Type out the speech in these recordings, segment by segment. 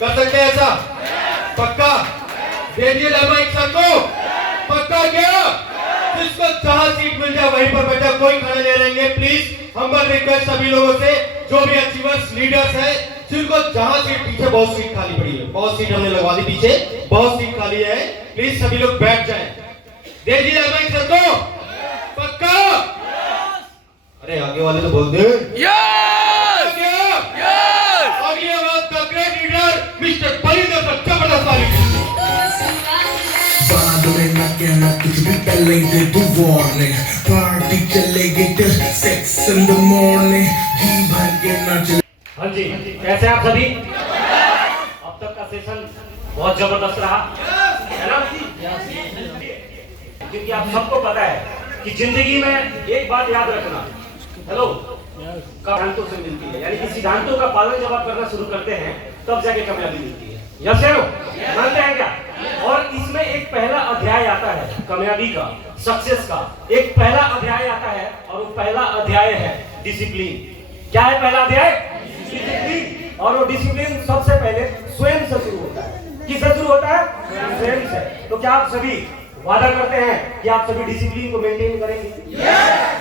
कर सकते हैं ऐसा? पक्का? दे दिए माइक सबको? पक्का क्या? जिसको जहां सीट मिल जाए वहीं पर बैठा, कोई खड़े ले लेंगे। प्लीज हम्बल रिक्वेस्ट सभी लोगों से, जो भी अचीवर्स लीडर्स हैं, जिनको जहां सीट, पीछे बहुत सीट खाली पड़ी है, बहुत सीट हमने लगवा दी, पीछे बहुत सीट खाली है, प्लीज सभी लोग बैठ जाएं। दे दिए माइक सबको? पक्का? अरे आगे वाले तो बोल दे। मिस्टर परिंदर पर जबरदस्त ताली। बाद में न कहना कुछ भी, पहले ही दे तू वार्निंग। पार्टी चलेगी till 6 in the morning, जी भर के ना चले। हाँ जी, कैसे आप सभी? अब तक का सेशन बहुत जबरदस्त रहा, है ना? क्योंकि आप सबको पता है कि जिंदगी में एक बात याद रखना, हेलो, सिद्धांतों से मिलती है, यानी कि सिद्धांतों का पालन जब आप करना शुरू करते हैं तब जाके कामयाबी मिलती है। यस या नो? मानते हैं क्या? और इसमें एक पहला अध्याय आता है कामयाबी का, सक्सेस का। एक पहला अध्याय आता है और वो पहला अध्याय है डिसिप्लिन। क्या है पहला अध्याय? डिसिप्लिन। और वो डिसिप्लिन सबसे पहले स्वयं से शुरू होता है। किससे शुरू होता है? स्वयं से। तो क्या आप सभी वादा करते हैं कि आप सभी डिसिप्लिन को मेंटेन करेंगे?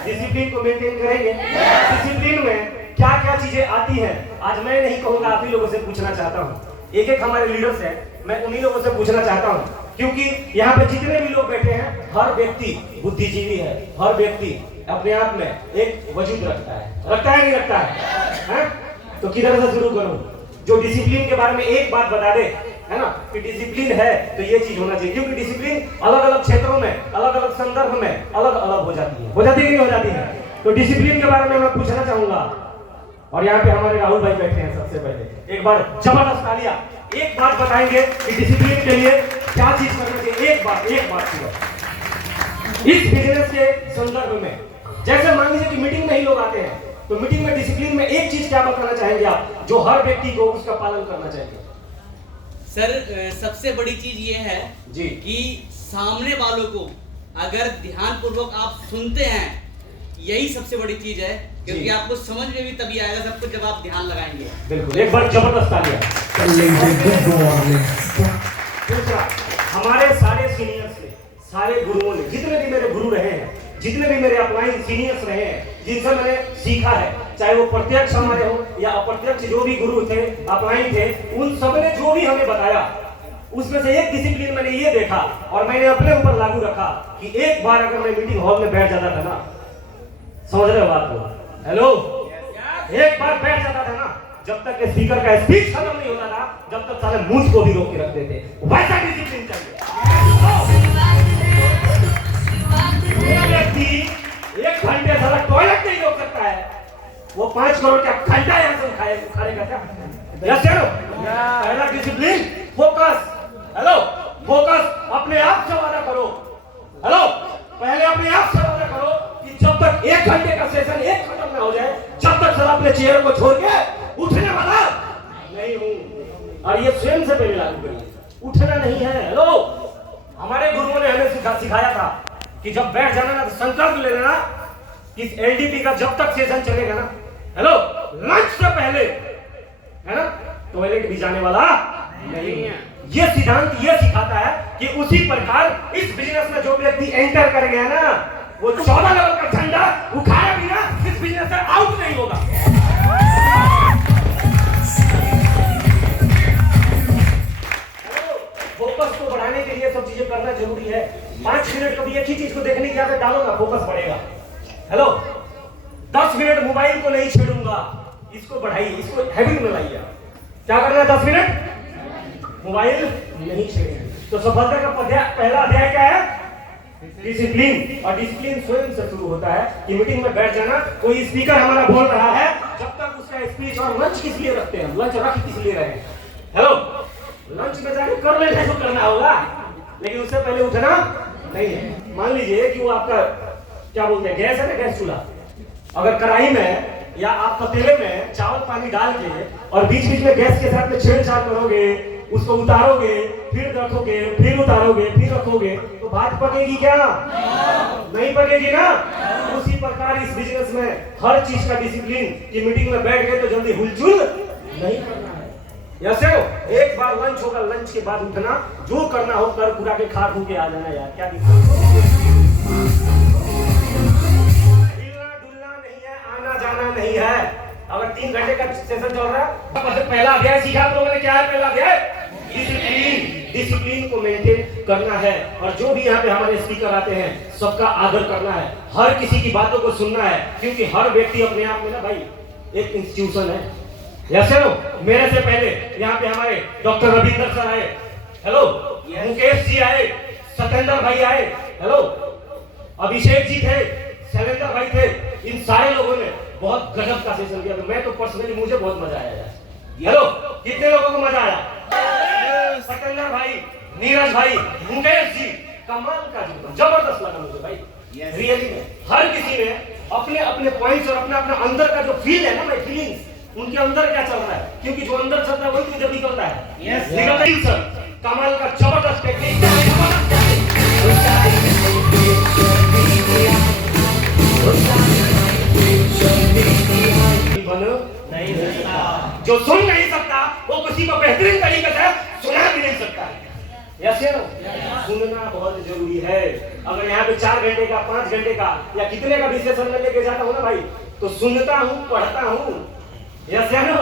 डिसिप्लिन को मेंटेन करेंगे। डिसिप्लिन में क्या क्या चीजें आती हैं, आज मैं नहीं कहूंगा, आप ही लोगों से पूछना चाहता हूँ। एक एक हमारे लीडर्स हैं, मैं उन्हीं लोगों से पूछना चाहता हूँ, क्योंकि यहाँ पे जितने भी लोग बैठे हैं, हर व्यक्ति बुद्धिजीवी है, हर व्यक्ति अपने आप में एक वजूद रखता है नहीं रखता है? तो किधर से शुरू करूँ? जो डिसिप्लिन के बारे में एक बात बता दे, है ना, कि डिसिप्लिन है तो ये चीज होना चाहिए। क्योंकि डिसिप्लिन अलग अलग क्षेत्रों में, अलग अलग संदर्भ में अलग अलग हो जाती है कि नहीं हो जाती है? तो डिसिप्लिन के बारे में मैं पूछना चाहूंगा, और यहाँ पे हमारे राहुल भाई बैठे हैं। सबसे पहले एक बार जबरदस्त तालियां। एक बात बताएंगे कि डिसिप्लिन के लिए क्या चीज करना चाहिए। एक बात इस बिजनेस के संदर्भ में, जैसे मान लीजिए कि मीटिंग में ही लोग आते हैं, तो मीटिंग में डिसिप्लिन में एक चीज क्या बताना चाहेंगे आप, जो हर व्यक्ति को उसका पालन करना चाहिए? सर, सबसे बड़ी चीज ये है जी कि सामने वालों को अगर ध्यान पूर्वक आप सुनते हैं, यही सबसे बड़ी चीज है, क्योंकि आपको समझ में भी तभी आएगा सब कुछ जब आप ध्यान लगाएंगे। बिल्कुल, एक बार जबरदस्त तालियां। दूसरा, हमारे सारे सीनियर्स ने, सारे गुरुओं ने, जितने भी मेरे गुरु रहे हैं, जितने भी मेरे अपलाइन सीनियर्स रहे हैं, जिनसे मैंने सीखा है, चाहे वो प्रत्यक्ष हमारे हो या अप्रत्यक्ष जो भी गुरु थे, अपलाइन थे, उन सब ने जो भी हमें बताया, उसमें से एक डिसिप्लिन मैंने ये देखा और मैंने अपने ऊपर लागू रखा कि एक बार अगर मैं मीटिंग हॉल में बैठ जाता था ना, समझ रहे हो बात को? हेलो, एक बार बैठ जाता था ना, जब तक स्पीकर का स्पीच खत्म नहीं होता था, जब तक सारे मुझ को भी रोक के रखते थे। वैसा डिसिप्लिन चाहिए। व्यक्ति 1 घंटे सारा टॉयलेट नहीं रोक सकता है, वो 5 करोड़ का घंटा यहाँ से उखाड़ेगा क्या? यस या नो? पहला डिसिप्लिन फोकस। Hello, focus. अपने आप से वादा करो, हेलो, पहले अपने आप से वादा करो कि जब तक 1 घंटे का सेशन एक खत्म ना हो जाए, जब तक सर अपने चेयर को छोड़ के उठने वाला नहीं हूं। और ये स्वयं से पहले लागू करिए, उठना नहीं है। हेलो, हमारे गुरुओं ने हमें सिखाया था कि जब बैठ जाना ना, तो संकल्प ले लेना कि एलडीपी का जब तक सेशन चलेगा ना, हेलो, लंच से पहले, है ना, टॉयलेट भी जाने वाला नहीं है। ये सिद्धांत ये सिखाता है कि उसी प्रकार इस बिजनेस में जो व्यक्ति एंटर कर गया ना, वो 14 लेवल का झंडा उठाया बिना इस बिजनेस से आउट नहीं होगा। फोकस को बढ़ाने के लिए सब चीजें करना जरूरी है। 5 मिनट कभी एक ही चीज को देखने की आदत डालो ना, फोकस बढ़ेगा। हेलो, 10 मिनट मोबाइल को नहीं छेड़ूंगा, इसको बढ़ाइए, इसको हैबिट में लाइए। क्या करना है 10 मिनट? मोबाइल नहीं छेड़ना। तो सफलता का पहला अध्याय क्या है? डिसिप्लिन। और डिसिप्लिन स्वयं से शुरू होता है कि मीटिंग में बैठ जाना, कोई स्पीकर हमारा बोल रहा है, जब तक उसका स्पीच और लंच किस लिए रखते हैं, लंच रख किस लिए रहे हैं? हेलो, लंच में जाके कर लेने को करना होगा, लेकिन उससे पहले उठना नहीं है। मान लीजिए कि वो आपका क्या बोलते हैं, गैस है ना, गैस चूल्हा, अगर कढ़ाई में या आप पतीले में चावल पानी डाल के और बीच बीच में गैस के साथ में छेड़छाड़ करोगे, उसको उतारोगे, फिर रखोगे, फिर उतारोगे, फिर रखोगे, तो बात पकेगी क्या? नहीं पकेगी ना। उसी प्रकार इस बिजनेस में हर चीज का डिसिप्लिन कि मीटिंग में बैठ गए तो जल्दी हुलचुल नहीं करना है। यसे एक बार लंच होगा, लंच के बाद उठना, जो करना हो कर पूरा के खा खू के आ जाना यार, क्या दिक्कत नहीं है। अगर 3 घंटे का सेशन चल रहा है, पहला अध्याय सीखा आप लोगों ने, क्या है पहला अध्याय? डिसिप्लिन। डिसिप्लिन को मेंटेन करना है, और जो भी यहाँ पे हमारे स्पीकर आते हैं सबका आदर करना है, हर किसी की बातों को सुनना है, क्योंकि हर व्यक्ति अपने आप में ना भाई एक इंस्टीट्यूशन है। यसे नो, मेरे से पहले यहाँ पे हमारे डॉक्टर रविंदर सर आए, हेलो, मुकेश जी आए, सत्येंद्र भाई आए, हेलो, अभिषेक जी थे, शैलेंद्र भाई थे, इन सारे लोगों ने बहुत गजब का सेशन किया। तो मैं तो पर्सनली मुझे बहुत मजा आया यार। हेलो, कितने लोगों को मजा आया? सत्येंद्र भाई, नीरज भाई, मुकेश जी, कमाल का जीवन, जबरदस्त लगा मुझे भाई, रियली में। हर किसी ने अपने अपने पॉइंट्स और अपना अपना अंदर का जो फील है ना भाई, फीलिंग्स, उनके अंदर क्या चल रहा है, क्योंकि जो अंदर चलता है वही तुझे निकलता है। निकलता है सर, कमाल का जबरदस्त टेक्निक नहीं सकता। जो सुन नहीं सकता वो किसी को बेहतरीन तरीके से सुना भी नहीं सकता है। यसे नो, सुनना बहुत जरूरी है। अगर यहाँ पे 4 घंटे का, 5 घंटे का या कितने का भी सेशन में लेके जाता हूँ ना भाई, तो सुनता हूँ, पढ़ता हूँ। यसे नो,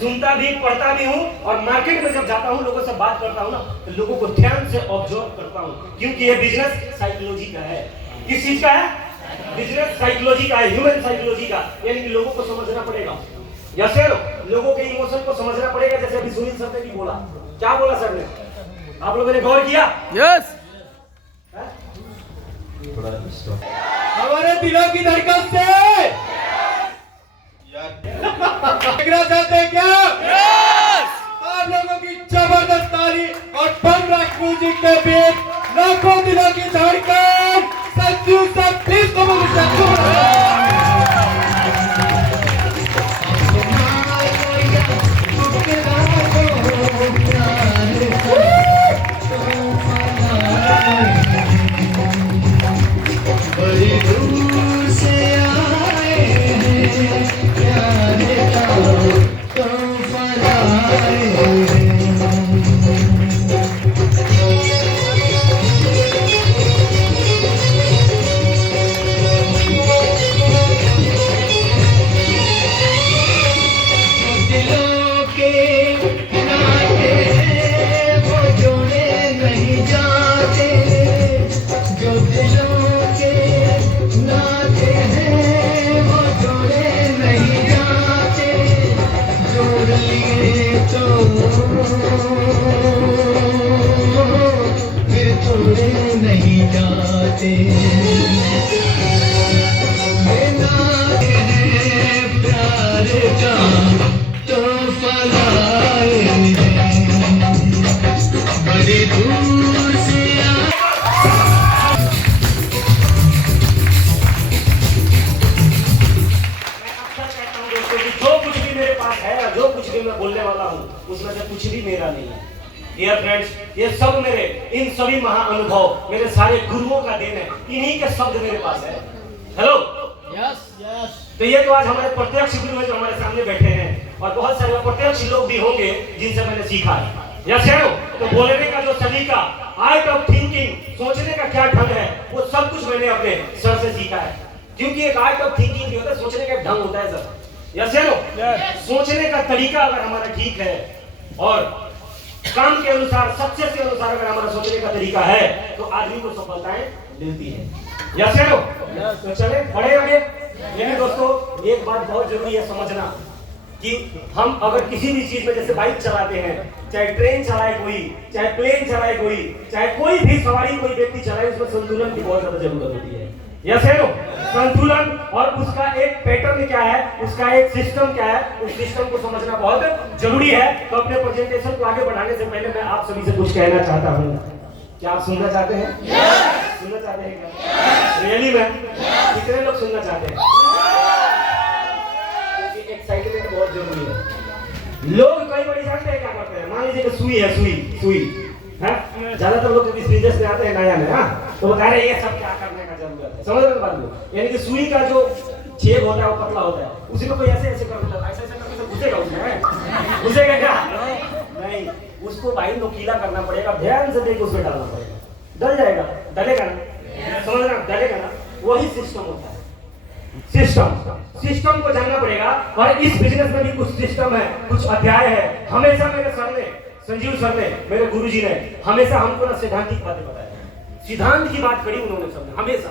सुनता भी, पढ़ता भी हूँ, और मार्केट में जब जाता हूँ, लोगों से बात करता हूँ ना, तो लोगों को ध्यान से ऑब्जर्व करता हूँ, क्योंकि ये बिजनेस साइकोलॉजी का है। किस चीज का है? बिजनेस साइकोलॉजी का है, ह्यूमन साइकोलॉजी का, यानी कि लोगों को समझना पड़ेगा। जैसे लोगों के इमोशन को समझना पड़ेगा। जैसे अभी सुनील सर ने भी बोला, क्या बोला सर ने, आप लोगों ने गौर किया? यस। हमारे दिलों की धड़कन से देखना चाहते हैं क्या? आप लोगों की जबरदस्त ताली और बम रॉक म्यूजिक के बीच लाखों दिलों की धड़कन संजू सर, प्लीज कम नहीं जाते। प्यार का तो फलाए बड़ी दूर से जो कुछ भी मेरे पास है, जो कुछ भी मैं बोलने वाला हूँ, उसमें से कुछ भी मेरा नहीं है। डियर फ्रेंड्स, ये सब मेरे, इन सभी महाअनुभव मेरे सारे गुरुओं का देन है। इन्हीं के शब्द मेरे पास है। Hello, yes yes. तो ये तो आज हमारे प्रत्यक्ष गुरु है जो हमारे सामने बैठे हैं, और बहुत सारे अप्रत्यक्ष लोग भी होंगे जिनसे मैंने सीखा है। यस है। तो बोलने का जो सलीका, आर्ट ऑफ थिंकिंग, सोचने का क्या ढंग है, वो सब कुछ मैंने अपने सर से सीखा है। क्योंकि एक आर्ट ऑफ थिंकिंग जो होता है, सोचने का एक ढंग होता है सर। यस है नो, सोचने का तरीका अगर हमारा ठीक है और काम के अनुसार, सक्सेस के अनुसार अगर हमारा सोचने का तरीका है, तो आदमी को सफलताएं मिलती है। यस है नो। तो चले बढ़े आगे। लेकिन दोस्तों, एक बात बहुत जरूरी है समझना कि हम अगर किसी भी चीज में जैसे बाइक चलाते हैं, चाहे ट्रेन चलाए कोई, चाहे प्लेन चलाए कोई, चाहे कोई भी सवारी कोई व्यक्ति चलाए, उसमें संतुलन की बहुत ज्यादा जरूरत होती है। यस है नो? संतुलन और उसका एक पैटर्न क्या है, उसका एक सिस्टम क्या है, उस सिस्टम को समझना बहुत जरूरी है। तो अपने प्रेजेंटेशन को आगे बढ़ाने से पहले मैं आप सभी से कुछ कहना चाहता हूँ। क्या आप सुनना चाहते हैं? सुनना चाहते हैं क्या? रियली में कितने लोग सुनना चाहते हैं? क्योंकि एक्साइटमेंट बहुत जरूरी है। लोग कई बार जानते हैं क्या करते हैं, मान लीजिए कि सुई है, सुई है, ज्यादातर लोग जब इस बिजनेस में आते हैं नया नया, तो बता रहे ये सब क्या करने का जरूरत है। समझ रहे बात को? यानी कि सुई का जो छेद होता है वो पतला होता है, उसी को कोई ऐसे ऐसे कर देता है, ऐसे ऐसे करके घुसेगा उसमें, घुसेगा क्या? नहीं, उसको भाई नुकीला करना पड़ेगा, ध्यान से देख उसमें डालना पड़ेगा, डल जाएगा, डलेगा ना, समझना, डलेगा ना। वही सिस्टम होता है। सिस्टम को जानना पड़ेगा। और इस बिजनेस में भी कुछ सिस्टम है, कुछ अध्याय है। हमेशा मेरे सर ने, संजीव सर ने, मेरे गुरुजी ने हमेशा हमको ना सिद्धांतिक बातें बताया, सिद्धांत की बात करी उन्होंने सबने हमेशा,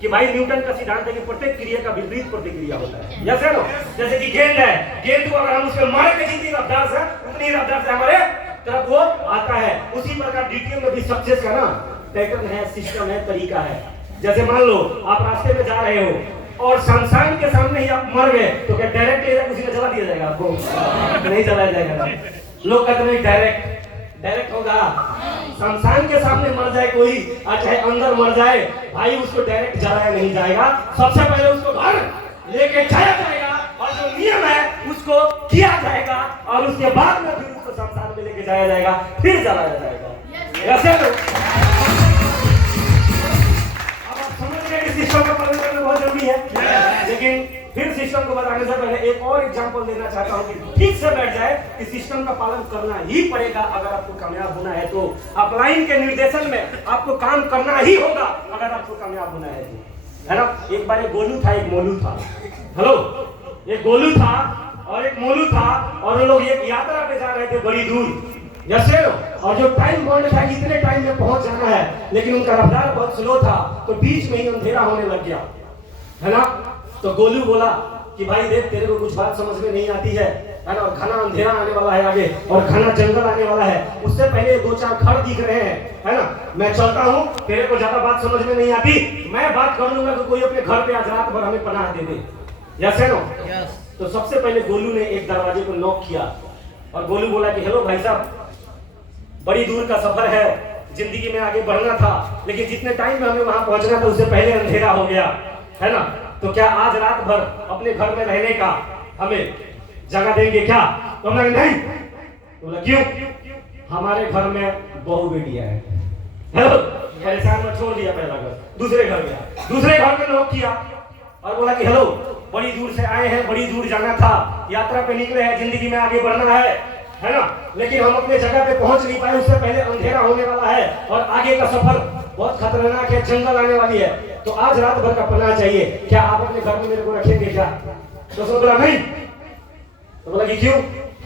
कि भाई न्यूटन का सिद्धांत है कि प्रत्येक क्रिया का विपरीत प्रतिक्रिया होता है। यस है नो? जैसे कि गेंद है, गेंद को अगर हम उसके मारे के जितनी रफ्तार से, उतनी रफ्तार से हमारे तरफ वो आता है। उसी प्रकार डीटीएम में भी सक्सेस का ना पैटर्न है, सिस्टम है, तरीका है। जैसे मान लो आप रास्ते में जा रहे हो और शमशान के सामने ही आप मर गए, तो क्या डायरेक्ट ले जाकर उसी में जला दिया जाएगा आपको? नहीं जलाया जाएगा। लोग कहते हैं डायरेक्ट होगा। शमशान के सामने मर जाए कोई, चाहे अंदर मर जाए, भाई उसको डायरेक्ट जलाया नहीं जाएगा। सबसे पहले उसको घर लेके जाया जाएगा और जो नियम है उसको किया जाएगा, और उसके बाद में फिर उसको शमशान में लेके जाया जाएगा, फिर जलाया जाएगा। ऐसे तो अब आप समझ गए कि सिस्टम का पालन करना बहुत जरूरी है। लेकिन फिर सिस्टम को बताने से पहले एक और एग्जांपल देना चाहता हूं कि ठीक से बैठ जाए कि सिस्टम का पालन करना ही पड़ेगा अगर आपको कामयाब होना है। तो अपलाइन के निर्देशन में आपको काम करना ही होगा अगर आपको कामयाब होना है, है ना? एक बार एक गोलू था, एक मोलू था। हेलो, एक गोलू था और एक मोलू था, और वो लोग एक यात्रा पे जा रहे थे बड़ी दूर। यस, और जो टाइम बॉन्ड था इतने टाइम में पहुंच जाना है, लेकिन उनका रफ्तार बहुत स्लो था, तो बीच में ही अंधेरा होने लग गया, है ना? तो गोलू बोला कि भाई देख, तेरे को कुछ बात समझ में नहीं आती है ना, और घना अंधेरा आने वाला है आगे, और घना जंगल आने वाला है, उससे पहले 2-4 घर दिख रहे हैं, है ना? मैं चलता हूँ, तेरे को ज्यादा बात समझ में नहीं आती, मैं बात कर लूंगा कि कोई अपने घर पे आज रात भर हमें पनाह दे दे। यस है नो? तो सबसे पहले गोलू ने एक दरवाजे को नॉक किया और गोलू बोला कि हेलो भाई साहब, बड़ी दूर का सफर है, जिंदगी में आगे बढ़ना था, लेकिन जितने टाइम में हमें वहां पहुंचना था उससे पहले अंधेरा हो गया, है ना? तो क्या आज रात भर अपने घर में रहने का हमें जगह देंगे क्या? तो मैं नहीं। तो बोला क्यों? हमारे घर में बहू बेटियां हैं। हेलो, परेशान में छोड़ दिया पहला घर, दूसरे घर गया, दूसरे घर में नॉक किया और बोला कि हेलो, बड़ी दूर से आए हैं, बड़ी दूर जाना था, यात्रा पे निकले हैं, जिंदगी में आगे बढ़ना है ना? लेकिन हम अपने जगह पे पहुंच नहीं पाए, उससे पहले अंधेरा होने वाला है और आगे का सफर बहुत खतरनाक है, जंगल आने वाली है, तो आज रात भर का पनाह चाहिए, क्या आप अपने घर में मेरे को रखेंगे क्या? तो उसने बोला नहीं। तो बोला कि क्यों?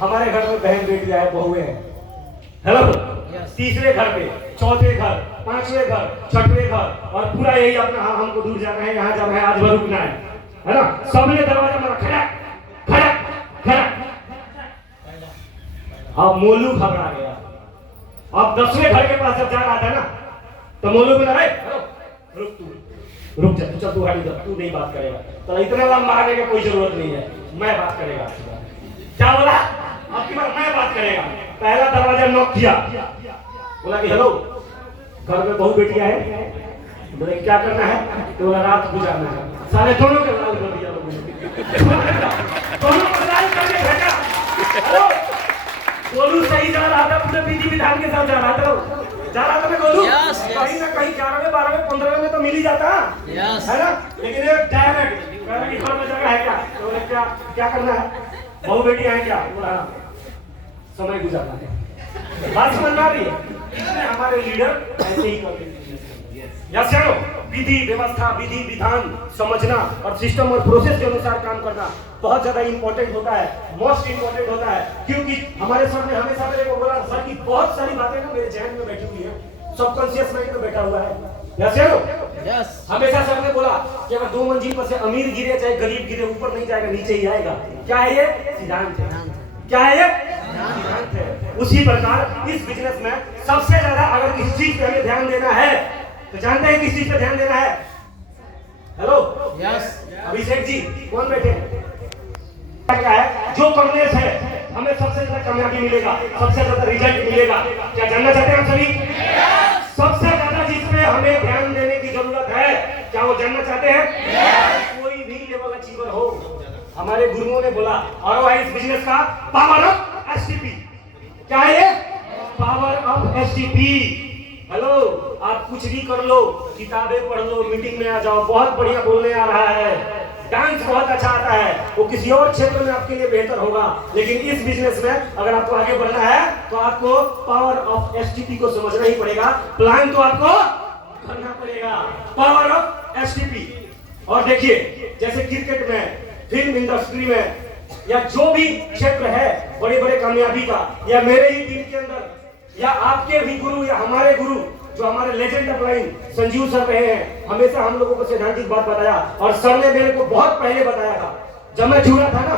हमारे घर में बहन बेटियां है, बहुएं हैं। हेलो, तीसरे घर पे, चौथे घर, पांचवें घर, छठवें घर, और पूरा यही अपना, हाँ हमको दूर जाना है, यहाँ जाना है, आज भर रुकना है ना? सबने दरवाजा मारा, खड़ा। अब मोलू घबरा गया। अब 10वें घर के पास जब जा रहा था ना, तो मोलू बोला रुक जा, चल तू हट जा, तू नहीं बात करेगा। तो इतना लंबा मारने की कोई जरूरत नहीं है, मैं बात करेगा। क्या बोला? आपकी बात मैं बात करेगा। पहला दरवाजा नॉक किया, बोला कि हेलो, घर में बहू बेटियां हैं, बोले क्या करना है? तो बोला रात गुजारना है। सारे दोनों के लाल कर दिया लोगों ने, दोनों को लाल करके भेजा। हेलो, गोलू सही जा रहा था, पूरे विधि विधान के साथ जा रहा था मैं गोलू। कहीं ना कहीं 11वें 12वें 15वें में तो मिल ही जाता है ना? लेकिन ये डायरेक्ट घर में जगह है क्या? तो बोले क्या करना है? बहू बेटी है क्या? समय गुजारना है। बात समझ में आ रही है? हमारे लीडर ऐसे ही करते हैं। विधि व्यवस्था, विधि विधान समझना और सिस्टम और प्रोसेस के अनुसार काम करना बहुत ज्यादा इंपॉर्टेंट होता है, मोस्ट इंपॉर्टेंट होता है। क्योंकि हमारे सर ने हमेशा मेरे को बोला, सर की बहुत सारी बातें ना मेरे जहन में बैठी हुई है, सबकॉन्शियस माइंड में बैठा हुआ है। यस या नो? यस। हमेशा सर ने बोला कि अगर 2 मंजिल पर से अमीर गिरे चाहे गरीब गिरे, ऊपर नहीं जाएगा, नीचे ही आएगा। क्या है ये? सिद्धांत है। क्या है ये? सिद्धांत है। उसी प्रकार इस बिजनेस में सबसे ज्यादा अगर किसी चीज पे हमें ध्यान देना है तो जानते हैं किस चीज पे ध्यान देना है? Hello yes. अभिषेक जी, कौन बैठे हैं? क्या है जो कमलेश है हमें सबसे ज्यादा कामयाबी मिलेगा, सबसे ज्यादा रिजल्ट मिलेगा। क्या जानना चाहते हैं हम सभी? सबसे ज्यादा जिसमें हमें ध्यान देने की जरूरत है, क्या वो जानना चाहते हैं? कोई भी लेवल अचीवर हो, हमारे गुरुओं ने बोला और इस बिजनेस का पावर ऑफ एसटीपी। क्या है ये? Power of STP. हेलो, आप कुछ भी कर लो, किताबें पढ़ लो, मीटिंग में आ जाओ, बहुत बढ़िया बोलने आ रहा है, डांस बहुत अच्छा आता है, वो किसी और क्षेत्र में आपके लिए बेहतर होगा, लेकिन इस बिजनेस में अगर आपको आगे बढ़ना है तो आपको पावर ऑफ एसटीपी को समझना ही पड़ेगा। प्लान तो आपको करना पड़ेगा, पावर ऑफ एसटीपी। और देखिए, जैसे क्रिकेट में, फिल्म इंडस्ट्री में, या जो भी क्षेत्र है बड़े बड़े कामयाबी का, या मेरे ही टीम के अंदर, या आपके भी गुरु या हमारे गुरु जो हमारे लेजेंड अपलाइन संजीव सर रहे हैं, हमेशा हम लोगों को सैद्धांतिक बात बताया। और सर ने मेरे को बहुत पहले बताया था, जब मैं जुड़ा था ना,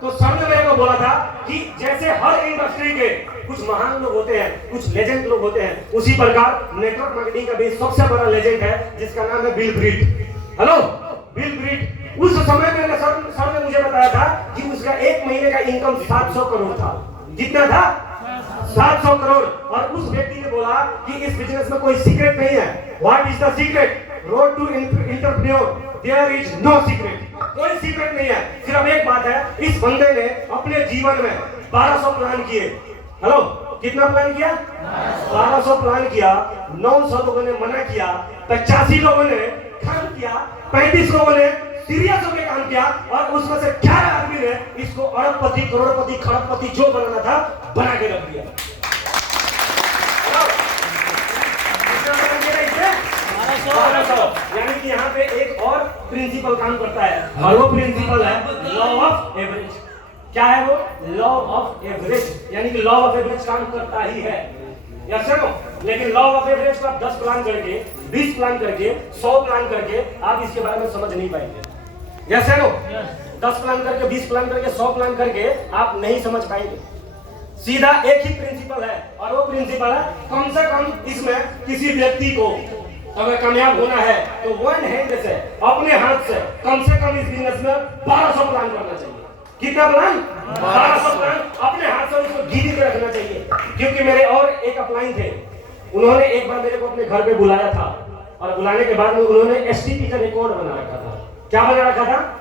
तो सर ने मेरे को बोला था कि जैसे हर इंडस्ट्री के कुछ महान लोग होते हैं, कुछ लेजेंड लोग होते हैं, उसी प्रकार नेटवर्क मार्केटिंग का भी सबसे बड़ा लेजेंड है जिसका नाम है Bill Brett. Hello, Bill Brett. उस समय में सर ने मुझे बताया था कि उसका 1 महीने का इनकम 700 करोड़ था। कितना था? 700 करोड़। और उस व्यक्ति ने बोला कि इस बिजनेस में कोई सीक्रेट नहीं है। What is the secret? Road to entrepreneur, there is no secret. कोई सीक्रेट नहीं है, सिर्फ एक बात है, इस बंदे ने अपने जीवन में 1200 प्लान किए। हेलो, कितना प्लान किया? 1200 प्लान किया। 900 लोगों ने मना किया, 85 लोगों ने काम किया, 35 लोगों ने सीरियस होकर काम किया, और उसमें से 11 आदमी ने इसको अरबपति, करोड़पति, खरबपति जो बनाना था बना के रख दिया। यानी कि यहाँ पे एक और प्रिंसिपल काम करता है, और वो प्रिंसिपल है लॉ ऑफ एवरेज। क्या है वो? Law of average. यानी कि लॉ ऑफ एवरेज काम करता ही है, यस नो? लेकिन लॉ ऑफ एवरेज को आप 10 प्लान करके, 20 प्लान करके, 100 प्लान करके आप इसके बारे में समझ नहीं पाएंगे, यस नो? 10 प्लान करके, 20 प्लान करके, 100 प्लान करके आप नहीं समझ पाएंगे। सीधा एक ही प्रिंसिपल है, और वो प्रिंसिपल है कम से कम इसमें किसी व्यक्ति को अगर कामयाब होना है तो वन हैंड से, अपने हाथ से कम इस बिजनेस में 1200 प्लान करना चाहिए। कितना प्लान? 1200 प्लान अपने हाथ से उसको गिरी के रखना चाहिए। क्योंकि मेरे और एक अपलाइन थे, उन्होंने एक बार मेरे को अपने घर पे बुलाया था, और बुलाने के बाद में उन्होंने एसटीपी का रिकॉर्ड बना रखा था। क्या बना रखा था?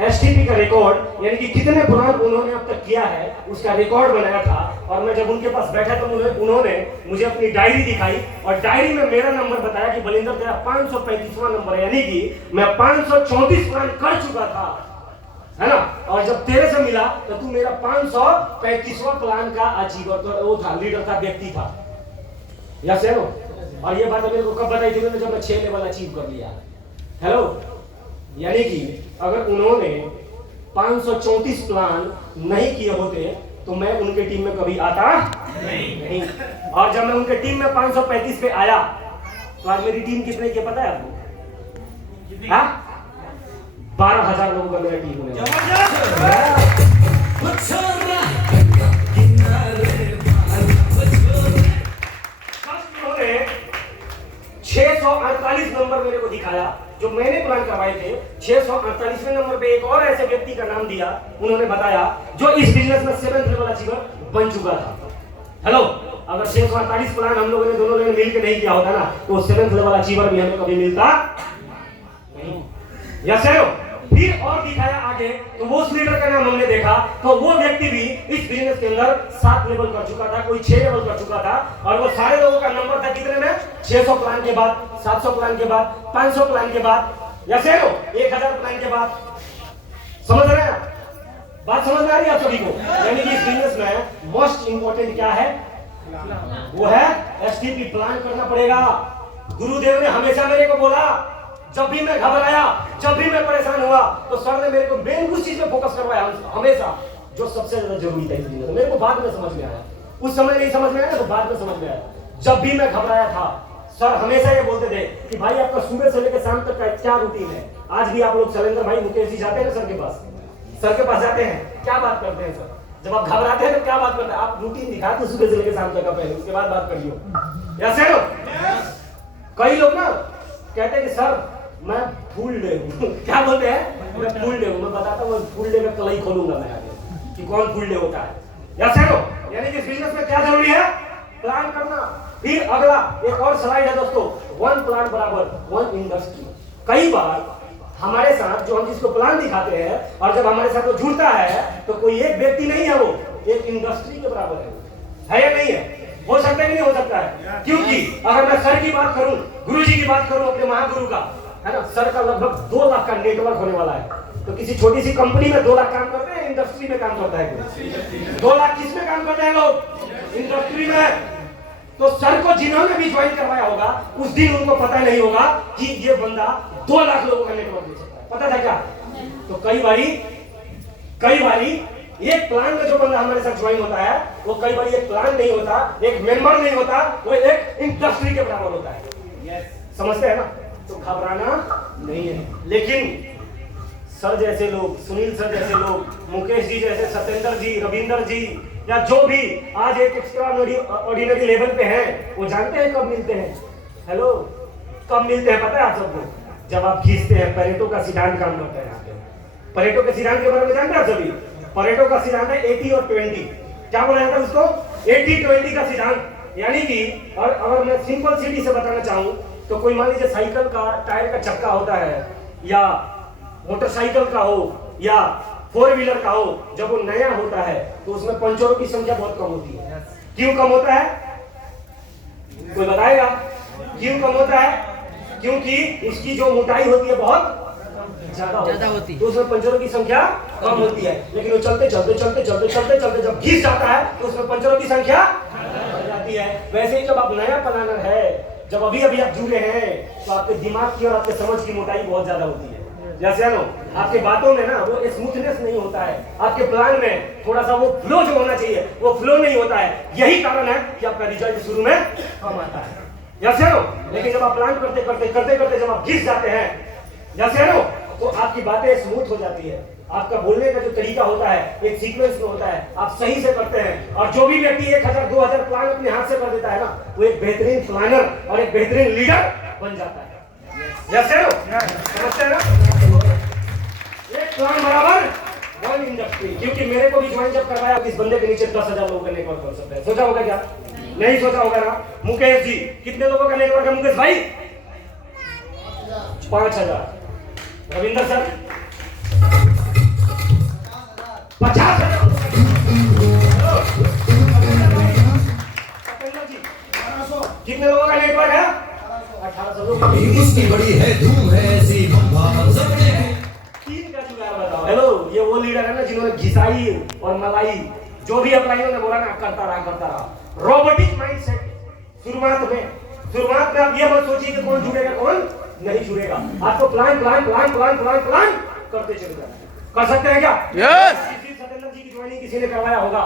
एसटीपी का रिकॉर्ड, यानी कि कितने प्लान उन्होंने अब तक किया है उसका रिकॉर्ड बनाया था। और मैं जब उनके पास बैठा तो उन्होंने मुझे अपनी डायरी दिखाई, और डायरी में मेरा नंबर बताया कि बलिंदर तेरा 535वां नंबर है, यानी कि मैं 534 प्लान कर चुका था, है ना? और जब तेरे से मिला तो तू मेरा 535वां प्लान का अचीवर, तो वो था, लीडर था, व्यक्ति था, यस है नो? और ये बात मेरे को कब बताई थी? मैंने जब मैं 6 लेवल अचीव कर लिया। हेलो, यानी कि अगर उन्होंने 534 प्लान नहीं किए होते तो मैं उनके टीम में कभी आता नहीं। और जब मैं उनके टीम में 535 पे आया तो आज मेरी टीम कितने की पता है आपको? हाँ, 12,000 लोगों का मेरा टीम होने उन्होंने 648 नंबर मेरे को दिखाया जो मैंने प्लान करवाए थे। 648वें नंबर पे एक और ऐसे व्यक्ति का नाम दिया, उन्होंने बताया जो इस बिजनेस में 7th लेवल अचीवर बन चुका था। हेलो, अगर 648 प्लान हम लोगों ने दोनों ने मिलकर नहीं किया होता ना तो 7th लेवल अचीवर भी हमें कभी मिलता नहीं, यस है? फिर और दिखाया आगे, तो वो उस लीडर का नाम हमने देखा, तो वो व्यक्ति भी इस बिजनेस के अंदर 7 लेवल कर चुका था, कोई 6 लेवल कर चुका था। और वो सारे लोगों का नंबर था कितने में? 600 प्लान के बाद, 700 प्लान के बाद, 500 प्लान के बाद, या से 1000 प्लान के बाद। समझ रहे हैं? बात समझ में आ रही है आप सभी को? यानी कि इस बिजनेस में मोस्ट इंपोर्टेंट क्या है? वो है एसटीपी प्लान करना पड़ेगा। गुरुदेव ने हमेशा मेरे को बोला, जब भी मैं घबराया, जब भी मैं परेशान हुआ, तो सर ने मेरे को मेन उस चीज में फोकस करवाया हमेशा जो सबसे ज्यादा जरूरी था इस बिजनेस में। मेरे को बाद में समझ में आया, उस समय नहीं समझ में आया तो बाद में समझ में आया। जब भी मैं घबराया था, सर हमेशा ये बोलते थे कि भाई आपका सुबह से लेकर शाम तक का क्या रूटीन है। आज भी आप लोग शैलेंद्र भाई मुकेश जी जाते हैं ना सर के पास जाते हैं, क्या बात करते हैं सर? जब आप घबराते हैं तो क्या बात करते हैं? आप रूटीन दिखाते सुबह से लेकर शाम तक का, पहले उसके बाद बात करिए। Yes no? कई लोग ना कहते हैं कि सर मैं फुल डे हूँ। क्या बोलते हैं? मैं फुल डे हूँ। मैं बताता हूँ फुल डे में कल ही खोलूंगा मैं आगे कि कौन फुल डे होता है। Yes no? यानी कि बिजनेस में क्या जरूरी है? प्लान करना। फिर अगला एक और स्लाइड है दोस्तों, वन प्लान बराबर वन इंडस्ट्री। कई बार हमारे साथ जो हम जिसको प्लान दिखाते हैं और जब हमारे साथ वो जुड़ता है तो कोई एक व्यक्ति नहीं है, वो एक इंडस्ट्री के बराबर है या नहीं है? हो सकता है कि नहीं हो सकता है? क्योंकि अगर मैं सर की बात करूं, गुरुजी की बात करूं, अपने महागुरु का, है ना, सर का लगभग 2 लाख का नेटवर्क होने वाला है। तो किसी छोटी सी कंपनी में 2 लाख काम करते हैं, इंडस्ट्री में काम करता है 2 लाख किस में काम करते हैं लोग? इंडस्ट्री में। तो सर को जिन्होंने भी ज्वाइन करवाया होगा उस दिन उनको पता नहीं होगा कि ये बंदा 2 लाख लोगों का नेटवर्क दे सकता है। पता था क्या? तो कई बारी एक प्लान में जो बंदा हमारे साथ ज्वाइन होता है वो कई बार एक प्लान नहीं होता, एक मेंबर नहीं होता, वो एक इंडस्ट्री के बराबर होता है। समझते हैं ना? तो घबराना नहीं है। लेकिन सर जैसे लोग, सुनील सर जैसे लोग, मुकेश जी जैसे, सत्येंद्र जी, रविंदर जी, या जो भी आज एक एक्स्ट्रा ऑर्डिनरी लेवल पे हैं, वो जानते हैं कब मिलते हैं? हेलो, कब मिलते हैं पता है आप सबको? जब आप खींचते हैं। पेरेटो का सिद्धांत काम करता है यहाँ पे। पेरेटो के सिद्धांत के बारे में जानते हैं आप सभी? पेरेटो का सिद्धांत है 80 और 20। क्या बोला जाता है उसको? 80-20 का सिद्धांत। यानी कि और अगर मैं सिंपल सिटी से बताना चाहूँ तो कोई मान लीजिए साइकिल का टायर का चक्का होता है या मोटरसाइकिल का हो या 4 व्हीलर का हो, जब वो नया होता है तो उसमें पंचरों की संख्या बहुत कम होती है। क्यों कम होता है? कोई बताएगा क्यों कम होता है? क्योंकि उसकी जो मोटाई होती है बहुत ज्यादा होती है, तो उसमें पंचरों की संख्या कम होती है। लेकिन वो चलते जब घिस जाता है तो उसमें पंचरों की संख्या बढ़ जाती है। वैसे ही जब आप नया प्लानर है, जब अभी आप जुड़े हैं, तो आपके दिमाग की और आपके समझ की मोटाई बहुत ज्यादा होती है। जैसे नो आपके बातों में ना वो स्मूथनेस नहीं होता है, आपके प्लान में थोड़ा सा वो फ्लो जो होना चाहिए वो फ्लो नहीं होता है। यही कारण है कि आपका रिजल्ट शुरू में कम आता है। जैसे नो, लेकिन जब आप प्लान करते जब आप घिस जाते हैं, जैसे नो, तो आपकी बातें स्मूथ हो जाती है। आपका बोलने का जो तरीका होता है एक सीक्वेंस में होता है, आप सही से करते हैं। और जो भी व्यक्ति 1000-2000 प्लान अपने हाथ से कर देता है ना, वो एक बेहतरीन प्लानर और एक बेहतरीन लीडर बन जाता है। जैसे नो, समझते हैं ना? एक प्लान बराबर वन इंडस्ट्री। क्योंकि मेरे को भी ज्वाइन जब करवाया, इस बंदे के नीचे 10,000 लोगों का नेटवर्क कर सकता है। सोचा होगा क्या? नहीं सोचा होगा ना? मुकेश जी, कितने लोगों का नेटवर्क है मुकेश भाई? 5000। रविंदर सर 50,000। कितने लोगों का नेटवर्क है? 1800 लोग। उसकी बड़ी है धूम है ऐसी हेलो, ये वो लीडर है ना जिन्होंने घिसाई और मलाई जो भी अप्लाई ने बोला ना, करता रहा। Robotic mindset. शुरुआत में आप ये मत सोचिए कि कौन जुड़ेगा कौन नहीं जुड़ेगा। आपको प्लान करते चले जाए। कर सकते हैं क्या? सत्येंद्र जी की ज्वाइनिंग किसी ने करवाया होगा,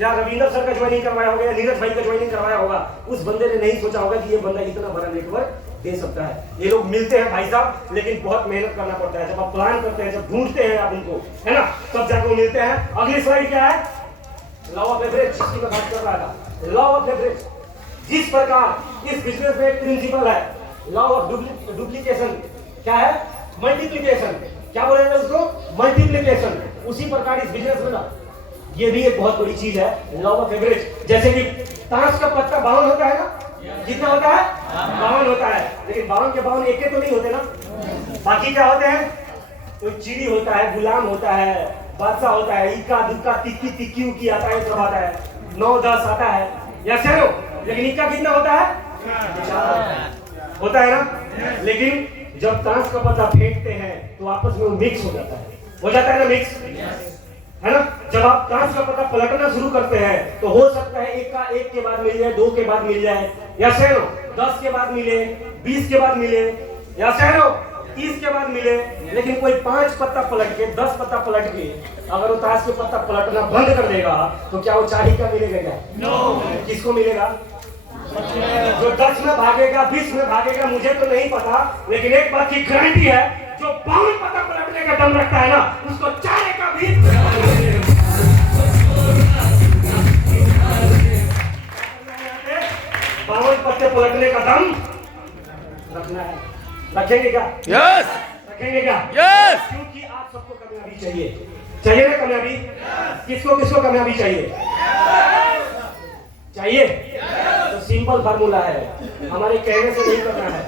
या रविंदर सर का ज्वाइनिंग करवाया होगा, या नीरज भाई का ज्वाइनिंग करवाया होगा। उस बंदे ने नहीं सोचा होगा कि ये बंदा इतना बड़ा नेटवर्क दे सकता है। ये लोग मिलते हैं भाई साहब, लेकिन बहुत मेहनत करना पड़ता है। जब आप प्लान करते हैं, जब ढूंढते हैं आप उनको, है ना, तब जाकर वो मिलते हैं। अगली स्लाइड क्या है? लॉ ऑफ एवरेज, जिसकी मैं बात कर रहा था। लॉ ऑफ एवरेज, जिस प्रकार इस बिजनेस में एक प्रिंसिपल है, लॉ ऑफ डुप्लीकेशन। क्या है? मल्टीप्लीकेशन। क्या बोला जाता है उसको? मल्टीप्लीकेशन। उसी प्रकार इस बिजनेस में ना ये भी एक बहुत बड़ी चीज है, लॉ ऑफ एवरेज। जैसे कि ताश का पत्ता 52 होता है ना? कितना होता है? 52 होता है। लेकिन 52 के 52 एक तो नहीं होते ना, बाकी क्या होते हैं? कोई चीड़ी होता है, गुलाम होता है, बादशाह होता है, इक्का दुक्का तिक्की तिक्की उक्की आता है, सब आता है, 9-10 आता है, या चलो। लेकिन इक्का कितना होता है? होता है ना? लेकिन जब ताश का पत्ता फेंकते हैं तो आपस में मिक्स हो जाता है ना, मिक्स, है ना? जब आप ताश का पत्ता पलटना शुरू करते हैं तो हो सकता है एक का एक के बाद मिल जाए, 2 के बाद मिल जाए, या सैनो 10 के बाद मिले, 20 के बाद मिले, या सैनो 30 के बाद मिले। लेकिन कोई 5 पत्ता पलट के, 10 पत्ता पलट के अगर वो ताश के पत्ता पलटना बंद कर देगा तो क्या वो 40 का मिलेगा क्या? नो। किसको मिलेगा? जो 10 में भागेगा 20 में भागेगा मुझे तो नहीं पता, लेकिन एक बात की गारंटी है, जो 52 पतंग पलटने का दम रखता है ना, उसको चारे का भी 52 पत्ते पलटने का दम रखना है। रखेंगे क्या? यस रखेंगे क्या? यस। क्योंकि आप सबको कामयाबी चाहिए, चाहिए ना कामयाबी? किसको किसको कामयाबी चाहिए? चाहिए? तो सिंपल फार्मूला है, हमारे कहने से नहीं करना है।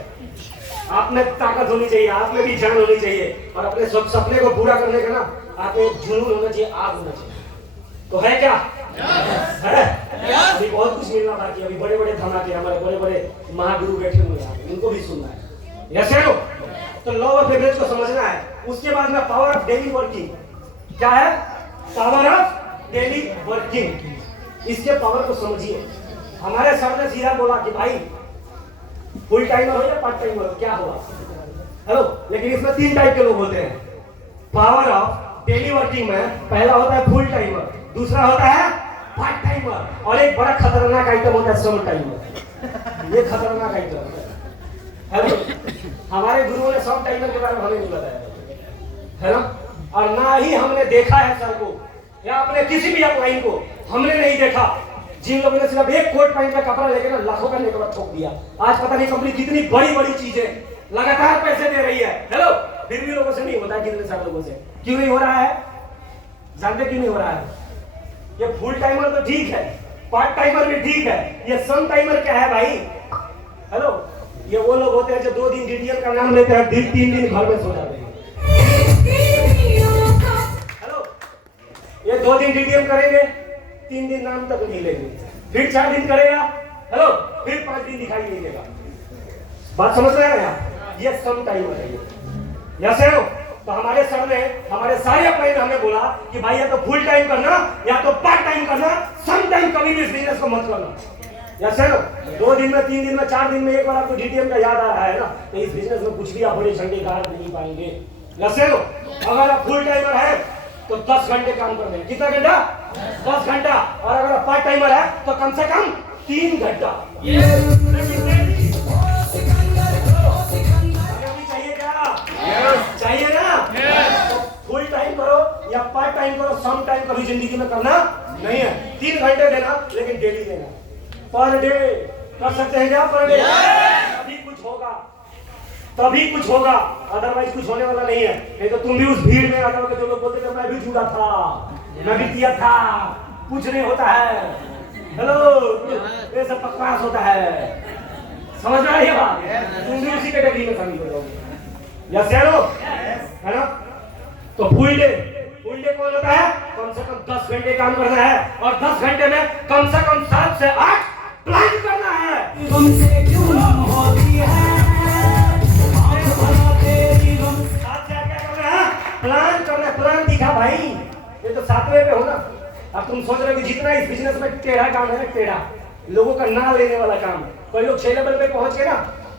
आप में ताकत होनी चाहिए, आप में भी जान होनी चाहिए, और अपने सब सपने को पूरा करने का ना आप में जुनून होना चाहिए, आग होना चाहिए। तो है क्या? है? अभी बहुत कुछ मिलना बाकी, अभी बड़े बड़े धमाके, हमारे बड़े बड़े महागुरु बैठे हुए हैं, उनको भी सुनना है। यस है नो? तो लॉ ऑफ एवरेज को समझना है। उसके बाद में पावर ऑफ डेली वर्किंग, क्या है? पावर ऑफ डेली वर्किंग, इसके पावर को समझिए। हमारे सर ने सीधा बोला कि भाई फुल टाइमर हो या पार्ट टाइमर हो, क्या हुआ? हेलो, लेकिन इसमें 3 टाइप के लोग होते हैं। पावर ऑफ डेली वर्किंग में पहला होता है फुल टाइमर, दूसरा होता है पार्ट टाइमर, और एक बड़ा खतरनाक आइटम होता है सम टाइमर। ये खतरनाक आइटम है। हेलो, हमारे गुरुओं ने सम टाइमर के बारे में हमें नहीं बताया है ना, और ना ही हमने देखा है सर को या अपने किसी भी अपलाइन को हमने नहीं देखा। जिन लोगों ने सिर्फ एक कोट पैंट का कपड़ा लेके ना लाखों का लेकर ठोक दिया, आज पता नहीं कंपनी कितनी बड़ी बड़ी चीजें लगातार पैसे दे रही है। हेलो, फिर भी लोगों से नहीं होता है, कितने सारे लोगों से क्यों नहीं हो रहा है? जानते क्यों नहीं हो रहा है? ये फुल टाइमर तो ठीक है, पार्ट टाइमर भी ठीक है, ये सम टाइमर क्या है भाई? हेलो, ये वो लोग होते हैं जो 2 दिन डीटीएल का नाम लेते हैं, 3 दिन घर में सो जाते हैं। हेलो, ये 2 दिन डीटीएल करेंगे, 3 दिन नाम तक नहीं लेंगे, फिर 4 दिन करेगा, हेलो, फिर 5 दिन दिखाई नहीं देगा। बात समझ रहे हैं आप? ये सम टाइमर है। यस है नो? तो हमारे सर ने, हमारे सारे अपलाइन हमें बोला कि भाई या तो फुल टाइम करना या तो पार्ट टाइम करना, सम टाइम कभी भी इस बिजनेस को मत करना। यस है नो? 2 दिन में, 3 दिन में, 4 दिन में एक बार आपको डीटीएम का याद आ रहा है ना, तो इस बिजनेस में कुछ भी आप बड़े झंडे गाड़ नहीं पाएंगे। यस है नो? अगर आप फुल टाइमर है तो 10 घंटे काम कर रहे हैं। कितना घंटा? 10 घंटा। और अगर आप पार्ट टाइमर है तो कम से कम 3 घंटा। चाहिए क्या? चाहिए ना? तो फुल टाइम करो या पार्ट टाइम करो, सम टाइम कभी जिंदगी में करना नहीं है। 3 घंटे देना, लेकिन डेली देना, पर डे। कर सकते हैं क्या? Per day. तभी कुछ होगा, तभी कुछ होगा, अदरवाइज कुछ होने वाला नहीं है। नहीं तो तुम भी उस भीड़ में आकर जो लोग बोलते थे मैं भी जुड़ा था, मैं भी किया था, कुछ नहीं होता है। हेलो, ये सब बकवास होता है। समझ में आ रही है बात? तुम भी उसी कैटेगरी में शामिल हो जाओगे। यस है नो? है ना? तो फुल डे कौन होता है? कम से कम 10 घंटे काम करना है, और 10 घंटे में कम से कम 7 से 8 प्लान करना है। तुमसे क्यों होती है प्लान करना? प्लान दिखा भाई, ये तो 7वें पे हो ना। अब तुम सोच रहे हो कि जितना इस बिजनेस में टेढ़ा काम है ना, टेढ़ा लोगों का ना लेने वाला काम, कोई लोग 6 लेवल पे पहुंच के ना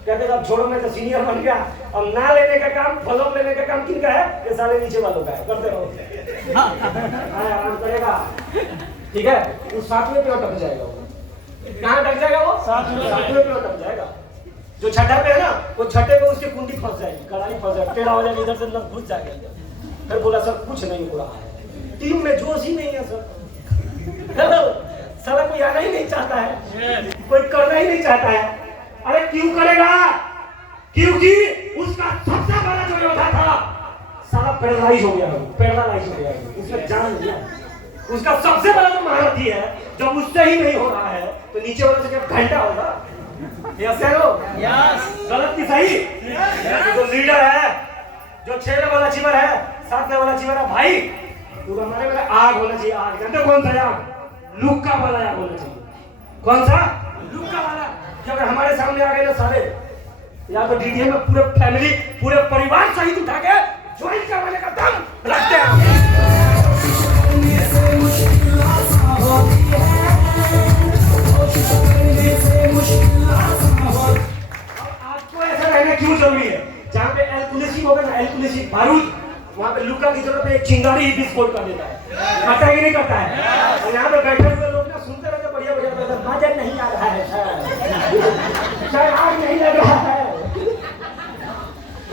कहते हैं अब छोड़ो मैं तो सीनियर बन गया, अब ना लेने का काम, फलों लेने का काम किनका है? ये सारे नीचे वालों का है, करते रहो। हाँ, आराम करेगा, ठीक है? वो 7वें पे अटक जाएगा। वो कहाँ अटक जाएगा? वो 7वें पे अटक जाएगा। जो छठा पे है ना, वो छठे पे उसकी कुंडी फंस जाएगी, कड़ाई फंस जाएगी, टेढ़ा हो जाएगा, इधर से अंदर घुस जाएगा। फिर बोला सर कुछ नहीं हो रहा है, टीम में जोश ही नहीं है सर। साला कोई आना ही नहीं चाहता है, कोई करना ही नहीं चाहता है। अरे क्यों करेगा? क्योंकि उसका सबसे बड़ा जो योद्धा था साला पैरालाइज हो गया, पैरालाइज हो गया, उसने जान लिया। उसका सबसे बड़ा जो महारथी है, जब उससे ही नहीं हो रहा है तो नीचे वाले से क्या घंटा होगा? यस है नो? यस। गलत की सही? जो लीडर है, जो 6 लेवल अचीवर है, 7 लेवल अचीवर है, भाई तू हमारे में आग होना चाहिए। आग जानते कौन सा आग? लुक्का वाला आग होना चाहिए। कौन सा? लुक्का वाला। कि अगर हमारे सामने आ गए ना सारे, या तो डीटीएम में पूरे फैमिली, पूरे परिवार सहित उठा के ज्वाइन करवाने का दम रखते हैं। आपको ऐसा रहना क्यों जरूरी है? जहाँ पे एल्कुलेसिक होगा ना, एल्कुलेसिक बारूद, वहाँ पे लुक्का की जरूरत है, एक चिंगारी ही विस्फोट कर देता है। करता है कि नहीं करता है? और यहाँ पे बैठे हुए लोग ना सुनते रहते बढ़िया बढ़िया, बाजा नहीं आ रहा है। शायद आग नहीं लग रहा है।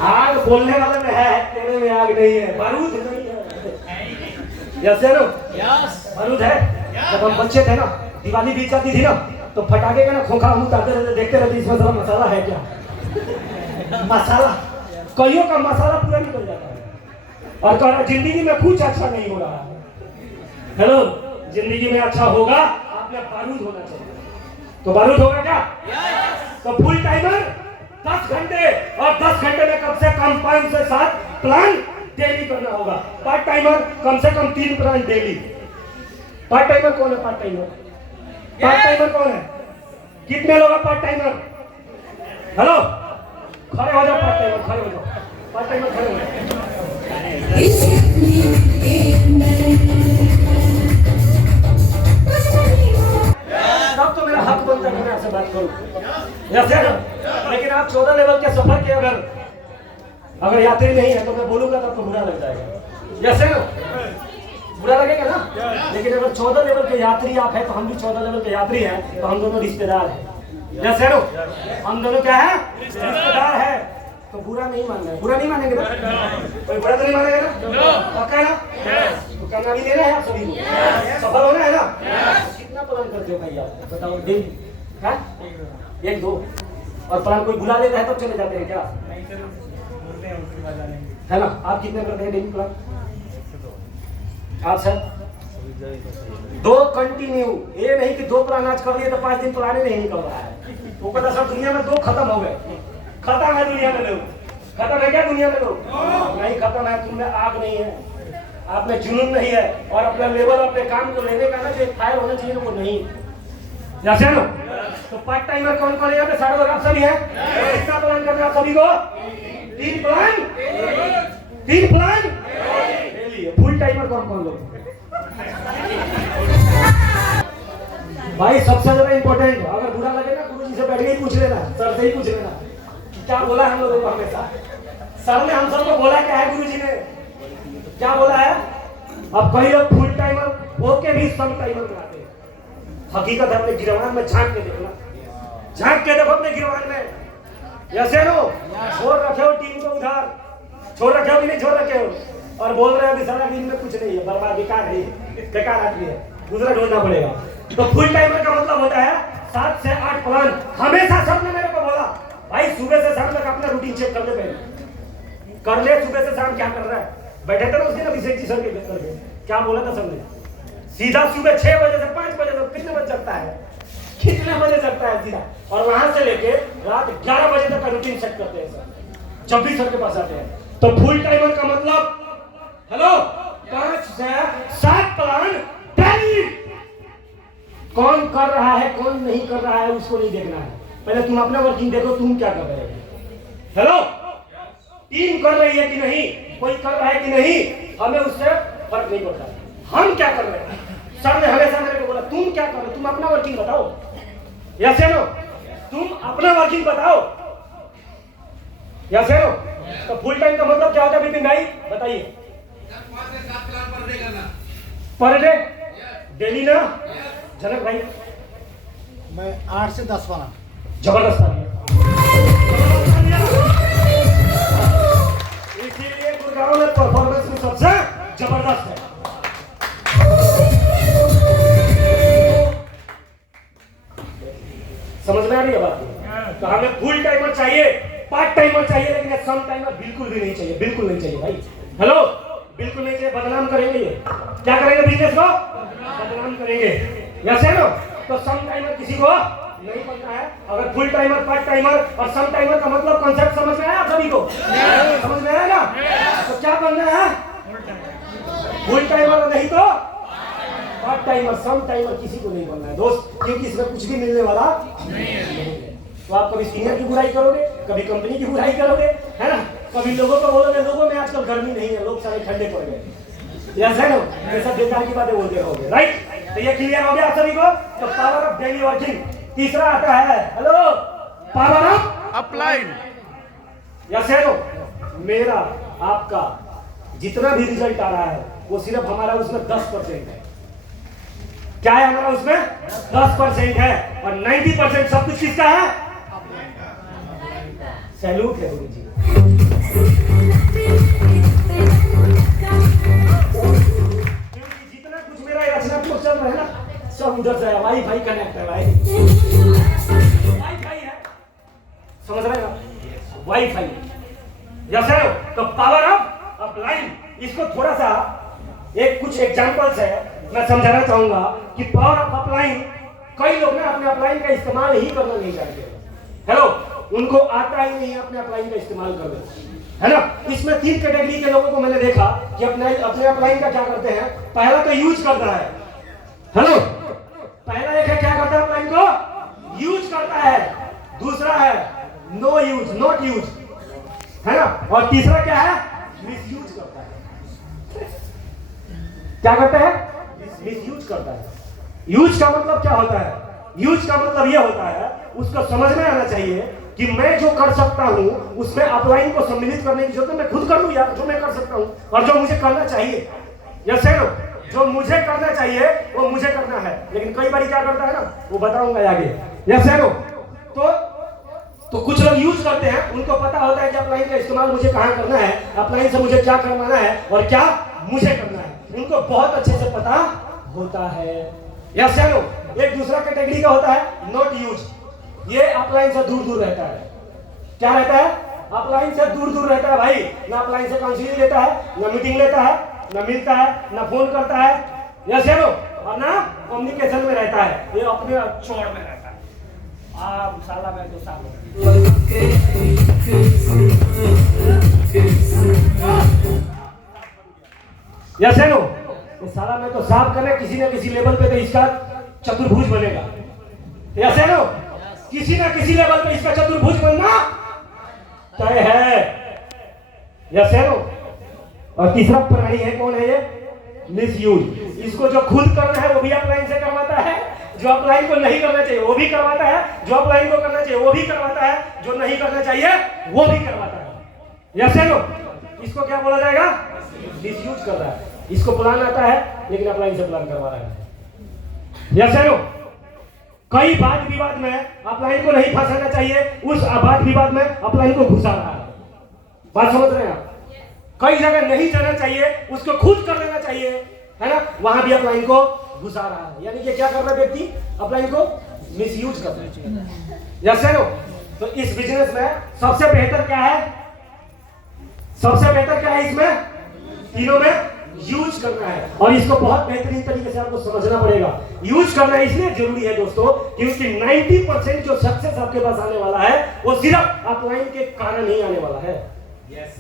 आग बोलने वाले में है, तेरे में आग नहीं है, बारूद नहीं है। यस नो बारूद है। जब हम बच्चे थे ना, दिवाली बीत जाती थी ना, तो फटाके का ना खोखा हम उतारते रहते, देखते रहते इसमें सारा मसाला है क्या। मसाला कईयों का मसाला पूरा निकल जाता है और कह रहा जिंदगी में कुछ अच्छा नहीं हो रहा है। हेलो, जिंदगी में अच्छा होगा, आपने बारूद होना चाहिए। तो बारूद होगा क्या? तो फुल टाइमर 10 घंटे, और 10 घंटे में कम से कम 5 से 7 प्लान डेली करना होगा। पार्ट टाइमर कम से कम 3 प्लान डेली। पार्ट टाइमर कौन है? पार्ट टाइमर कौन है? कितने लोग हैं पार्ट टाइमर? हेलो, खड़े हो जाओ। पार्ट टाइमर खड़े हो जाओ। पार्ट टाइमर खड़े हो जाओ। तब तो मेरा हक बनता है मैं आपसे बात करूं। लेकिन आप 14 लेवल के सफर के अगर यात्री नहीं है तो मैं बोलूंगा तब तो बुरा लग जाएगा। जैसे ना बुरा लगेगा ना। लेकिन अगर 14 लेवल के यात्री आप हैं तो हम भी 14 लेवल के यात्री हैं, तो हम दोनों रिश्तेदार हैं। जैसे नो हम दोनों क्या है? रिश्तेदार है। तो बुरा नहीं मानना है। बुरा नहीं मानेंगे ना? कोई बुरा तो नहीं मानेगा ना? पक्का है ना? तो करना भी लेना है आप सभी को, सफल होना है ना? कितना प्लान करते हो भाई आप बताओ? डेली 1-2 और प्लान कोई बुला लेता है तब चले जाते हैं क्या? है ना? आप कितने करते हैं डेली प्लान? आप सर 2 कंटिन्यू। ये नहीं कि 2 प्लान आज कर लिए तो 5 दिन प्लान ही नहीं निकल रहा है। तो पता सब दुनिया में 2 खत्म हो गए। खत्म है दुनिया में लोग। खत्म है क्या दुनिया में लोग? नहीं खत्म है। तुम में आग नहीं है, आप में जुनून नहीं है, और अपना लेवल अपने काम को लेने का ना जो फायर होना चाहिए वो नहीं। जैसे ना तो पार्ट टाइमर कौन कौन है यहाँ पे? सारे लोग आप सभी हैं। कितना प्लान करना है आप सभी को? 3 प्लान डेली। फुल टाइमर कौन कौन लोग? भाई सबसे ज्यादा इंपॉर्टेंट, अगर बुरा लगे ना गुरु जी से बैठ के ही पूछ लेना, सर से ही पूछ लेना क्या बोला हम लोगों को हमेशा। सर ने हम सबको बोला क्या है? गुरु जी ने क्या बोला है? अब कई लोग फुल टाइमर होके भी सम टाइमर बनाते हैं। हकीकत है अपने गिरवान में झांक के देखना, झांक के देखो अपने गिरवान में। जैसे नो छोड़ रखे हो टीम को उधार, छोड़ रखे हो कि नहीं छोड़ रखे हो, और बोल रहे हो कि सारा दिन में कुछ नहीं है, बर्बाद, बेकार है, बेकार आदमी है, दूसरा ढूंढना पड़ेगा। तो फुल टाइमर का मतलब होता है 7 से 8 प्लान। हमेशा सबने मेरे को बोला भाई सुबह से शाम तक अपना रूटीन चेक कर ले, पहले कर ले सुबह से शाम क्या कर रहा है। बैठे थे ना उस दिन अभिषेक जी सर के करके, क्या बोला था सबने? सीधा सुबह 6 बजे से 5 बजे तक कितने बजे जगता है? कितने बजे जगता है सीधा, और वहां से लेके रात 11 बजे तक का रूटीन सेट करते हैं सर, जब भी सर के पास आते हैं। तो फुल टाइमर का मतलब हेलो 5 से 7 प्लान डेली। कौन कर रहा है कौन नहीं कर रहा है उसको नहीं देखना है, पहले तुम अपना वर्किंग देखो, तुम क्या कर रहे हो। हेलो, टीम कर रही है कि नहीं, कोई कर रहा है कि नहीं, हमें उससे फर्क नहीं पड़ता। हम क्या कर रहे हैं? सर ने हमेशा मेरे को बोला तुम क्या कर रहे हो, तुम अपना वर्किंग बताओ। यस नो, तुम अपना वर्किंग बताओ। यस नो, तो फुल टाइम का मतलब क्या होता है विपिन भाई बताइए? 5 से 7 प्लान पर डे करना। पर डे डेली ना? जनक भाई मैं 8 से 10 वाला। जबरदस्त आदमी है। इसीलिए गुड़गांव में परफॉर्मेंस में सबसे जबरदस्त है। समझ में आ रही है बात? तो हमें फुल टाइमर चाहिए, पार्ट टाइमर चाहिए, लेकिन सम टाइमर बिल्कुल भी नहीं चाहिए, बिल्कुल नहीं चाहिए भाई। हेलो, बिल्कुल नहीं चाहिए, बदनाम करेंगे ये। क्या करेंगे? बिजनेस को बदनाम करेंगे। वैसे ना तो सम टाइमर किसी को नहीं पता है। अगर फुल टाइमर, पार्ट टाइमर और सम टाइमर का मतलब कॉन्सेप्ट समझ में आया सभी को? समझ में आया ना? तो क्या बनना है? फुल टाइमर नहीं तो पार्ट टाइमर, सम टाइमर किसी को नहीं बनना है दोस्त, क्योंकि इसमें कुछ भी मिलने वाला नहीं है। तो आप कभी सीनियर की बुराई करोगे, कभी कंपनी की बुराई करोगे, है ना, कभी लोगों को बोलोगे लोगों में आजकल गर्मी नहीं है, लोग सारे ठंडे पड़ गए, ऐसा ना, ये सब बेकार की बातें बोलते रहोगे। राइट? तो ये क्लियर हो गया आप सभी को? तो पावर ऑफ डेली वर्किंग। तीसरा आता है hello power of upline. Yes no, मेरा आपका जितना भी रिजल्ट आ रहा है वो सिर्फ हमारा उसमें 10% है। क्या है हमारा उसमें? 10% है और 90% सब कुछ किसका है? सैल्यूट है गुरु जी। जितना कुछ मेरा रचनात्मक चल रहा है ना, सब उधर से वाईफाई कनेक्ट है भाई। वाईफाई है, समझ रहे हैं? वाईफाई यस है। तो पावर ऑफ अपलाइन, इसको थोड़ा सा एक कुछ एग्जांपल्स है मैं समझाना चाहूंगा कि पावर ऑफ अपलाइन, कई लोग ना अपने अपलाइन का इस्तेमाल ही करना नहीं जानते। हेलो, उनको आता ही नहीं अपने अपलाइन का इस्तेमाल करना, है ना। इसमें 3 कैटेगरी के लोगों को मैंने देखा कि अपने अपलाइन का क्या करते हैं। पहला तो यूज करता है, हेलो, पहला एक है क्या करता है, अपलाइन को यूज करता है। दूसरा है नो यूज, नॉट यूज, है ना। और तीसरा क्या है, मिसयूज करता है। क्या करता है? मिसयूज करता है। यूज का मतलब क्या होता है? यूज का मतलब यह होता है, उसको समझ में आना चाहिए कि मैं जो कर सकता हूं उसमें अपलाइन को सम्मिलित करने की जरूरत है। मैं खुद कर लूं यार जो मैं कर सकता हूं, और जो मुझे करना चाहिए, यस है ना, जो मुझे करना चाहिए वो मुझे करना है। लेकिन कई बार क्या करता है ना, वो बताऊंगा आगे, यस है ना। तो कुछ लोग यूज करते हैं, उनको पता होता है कि अपलाइन का इस्तेमाल मुझे कहां करना है, अपलाइन से मुझे क्या करवाना है और क्या मुझे करना है, उनको बहुत अच्छे से पता होता है। यस है नो। एक दूसरा कैटेगरी का होता है नॉट यूज। ये अपलाइन से दूर दूर रहता है। क्या रहता है? अपलाइन से दूर दूर रहता है भाई। ना अपलाइन से काउंसलिंग लेता है, ना मीटिंग लेता है, ना मिलता है, ना फोन करता है, यस है नो, और ना कम्युनिकेशन में रहता है। ये अपने चौड़ में रहता है। साला मैं तो साला यस है नो। ये साला मैं तो साफ करने किसी ना किसी लेवल पे तो इसका चतुर्भुज बनेगा। यस है नो। किसी ना किसी लेवल पे इसका चतुर्भुज बनना तय है। यस है नो। और तीसरा प्राणी है, कौन है ये? मिसयूज। इसको जो खुद करना है वो भी अपलाइन से करवाता है, जो अपलाइन को नहीं करना चाहिए वो भी करवाता है, जो अपलाइन को करना चाहिए वो भी करवाता है, जो नहीं करना चाहिए वो भी करवाता है। यस है नो। इसको क्या बोला जाएगा? मिसयूज कर रहा है। इसको प्लान आता है लेकिन अपलाइन से प्लान करवा रहा है। यस है नो। कई वाद विवाद में अपलाइन को नहीं फंसाना चाहिए, उस वाद विवाद में अपलाइन को घुसा रहा है। बात समझ रहे हैं आप? कई जगह नहीं जाना चाहिए, उसको खुद कर लेना चाहिए, है ना, वहां भी अपलाइन को घुसा रहा है। यानी कि क्या कर रहा है व्यक्ति? अपलाइन को मिसयूज कर रहा है। यस है नो। तो इस बिजनेस में सबसे बेहतर क्या है? सबसे बेहतर क्या है इसमें? तीनों में यूज करना है, और इसको बहुत बेहतरीन तरीके से आपको समझना पड़ेगा। यूज करना इसलिए जरूरी है दोस्तों क्योंकि 90% जो सक्सेस आपके पास आने वाला है वो सिर्फ अपलाइन के कारण ही आने वाला है।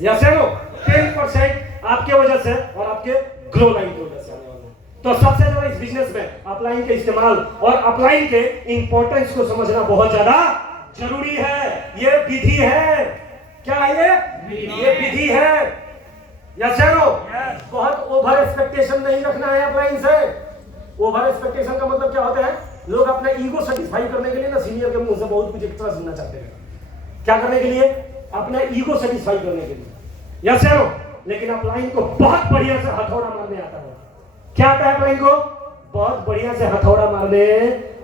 यस है नो। 10% आपके वजह से और आपके ग्रो लाइन की वजह से आने वाला है। तो सबसे ज्यादा इस बिजनेस में अपलाइन के इस्तेमाल और अपलाइन के इंपॉर्टेंस को समझना बहुत ज्यादा जरूरी है। ये विधि है। क्या है ये विधि है। यस है नो। बहुत ओवर एक्सपेक्टेशन नहीं रखना है अपलाइन से। ओवर एक्सपेक्टेशन का मतलब क्या होता है? लोग अपना ईगो सेटिस्फाई करने के लिए ना सीनियर के मुंह से बहुत कुछ एक्स्ट्रा सुनना चाहते हैं। क्या करने के लिए? अपना ईगो सेटिस्फाई करने के लिए। यस है नो। लेकिन अपलाइन को बहुत बढ़िया से हथौड़ा मारने आता है। क्या आता है अपलाइन को? बहुत बढ़िया से हथौड़ा मारने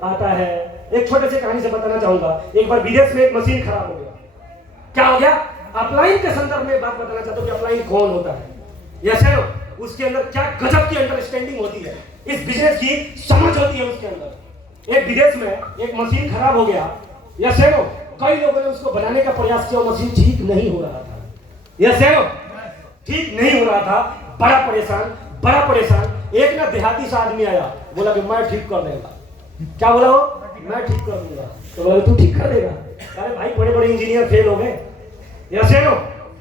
आता है। एक छोटे से कहानी से बताना चाहूंगा। एक बार विदेश में एक मशीन खराब हो गया। क्या हो गया? अपलाइन के संदर्भ में बात बताना चाहता हूं कि अपलाइन कौन होता है। यस है नो। उसके अंदर क्या गजब की अंडरस्टैंडिंग होती है, इस बिजनेस की समझ होती है उसके अंदर। एक विदेश में एक मशीन खराब हो गया। यस है नो। कई लोगों ने उसको बनाने का प्रयास किया, मशीन ठीक नहीं हो रहा था। यस है नो। ठीक नहीं हो रहा था। बड़ा परेशान। एक ना देहाती सा आदमी आया, बोला कि मैं ठीक कर देगा। क्या बोला वो? मैं ठीक कर दूंगा। तो बोला तू ठीक कर देगा? अरे भाई बड़े बड़े इंजीनियर फेल हो गए। यस है नो।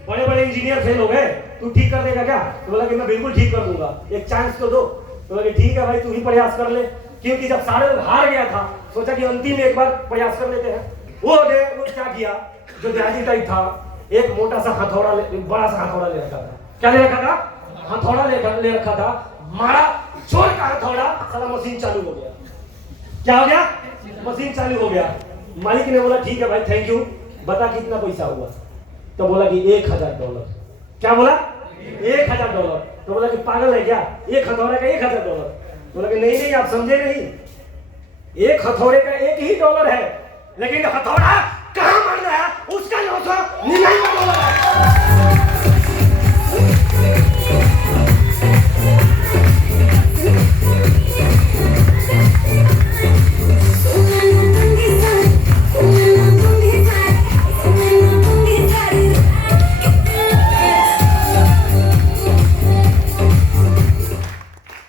बड़े बड़े इंजीनियर फेल हो गए, तू ठीक कर देगा क्या? तो बोला कि मैं बिल्कुल ठीक कर दूंगा, एक चांस तो दो। तो बोला कि ठीक है भाई तू ही प्रयास कर ले। क्योंकि जब सारे लोग हार गया था, सोचा कि अंतिम एक बार प्रयास कर लेते हैं। वो क्या किया, जो देहाती टाइप था, एक मोटा सा हथौड़ा, बड़ा सा हथौड़ा ले रखा था। क्या ले रखा था? हथौड़ा ले रखा था। मारा जोर का हथौड़ा, सारा मशीन चालू हो गया। क्या हो गया? मशीन चालू हो गया। मालिक ने बोला ठीक है भाई थैंक यू, बता कितना पैसा हुआ? तो बोला कि $1000। क्या बोला? $1000। तो बोला कि पागल है क्या, एक हथौड़ा का $1000? तो लगे नहीं नहीं, आप समझे नहीं, एक हथौड़े का एक ही डॉलर है, लेकिन हथौड़ा कहां मारना है उसका 999 डॉलर है।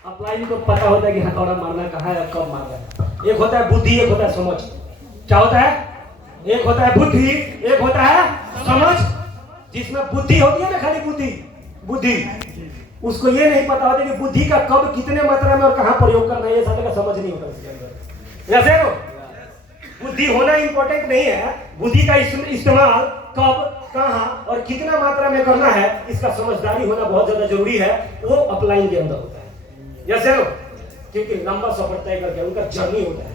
अपलाइन को पता होता है कि हथौड़ा मारना कहाँ है, कब मारना है। एक होता है बुद्धि, एक होता है समझ। क्या होता है? एक होता है बुद्धि, एक होता है समझ। जिसमें बुद्धि होती है ना, खाली बुद्धि, उसको ये नहीं पता होता कि बुद्धि का कब, कितने मात्रा में और कहाँ प्रयोग करना है, ये सारे का समझ नहीं होता उसके अंदर। जैसे बुद्धि होना इंपॉर्टेंट नहीं है, बुद्धि का इस्तेमाल कब, कहाँ और कितना मात्रा में करना है, इसका समझदारी होना बहुत ज्यादा जरूरी है। वो अपलाइन के अंदर होता है। जैसे क्योंकि लंबा सफर तय करके उनका जर्नी होता है।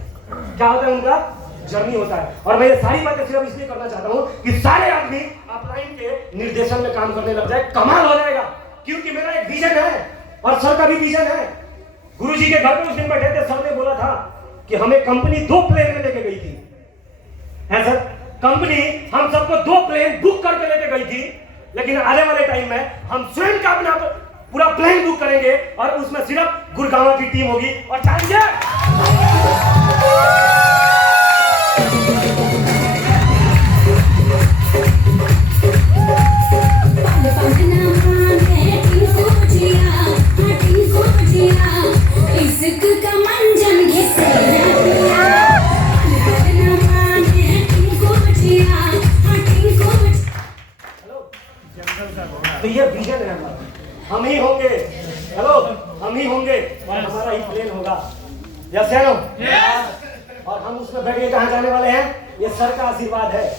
क्या होता है? उनका जर्नी होता है। और मैं ये सारी बातें सिर्फ इसलिए करना चाहता हूँ कि सारे आदमी अपलाइन के निर्देशन में काम करने लग जाए, कमाल हो जाएगा। क्योंकि मेरा एक विजन है और सर का भी विजन है। गुरुजी के घर पे उस दिन बैठे थे, सर ने बोला था कि हमें कंपनी 2 प्लेन में लेके गई थी। है सर, कंपनी हम सबको 2 प्लेन बुक करके लेके गई थी, लेकिन आने वाले टाइम में हम स्वयं का अपना पूरा प्लेन बुक करेंगे और उसमें सिर्फ गुड़गांव की टीम होगी और जाएंगे। तो ये विजन है हमारा, हम ही होंगे। हेलो, हम ही होंगे और हमारा ही प्लेन होगा। यस या नो? और हम उसमें बैठ के कहां जाने वाले हैं? ये सर का आशीर्वाद है।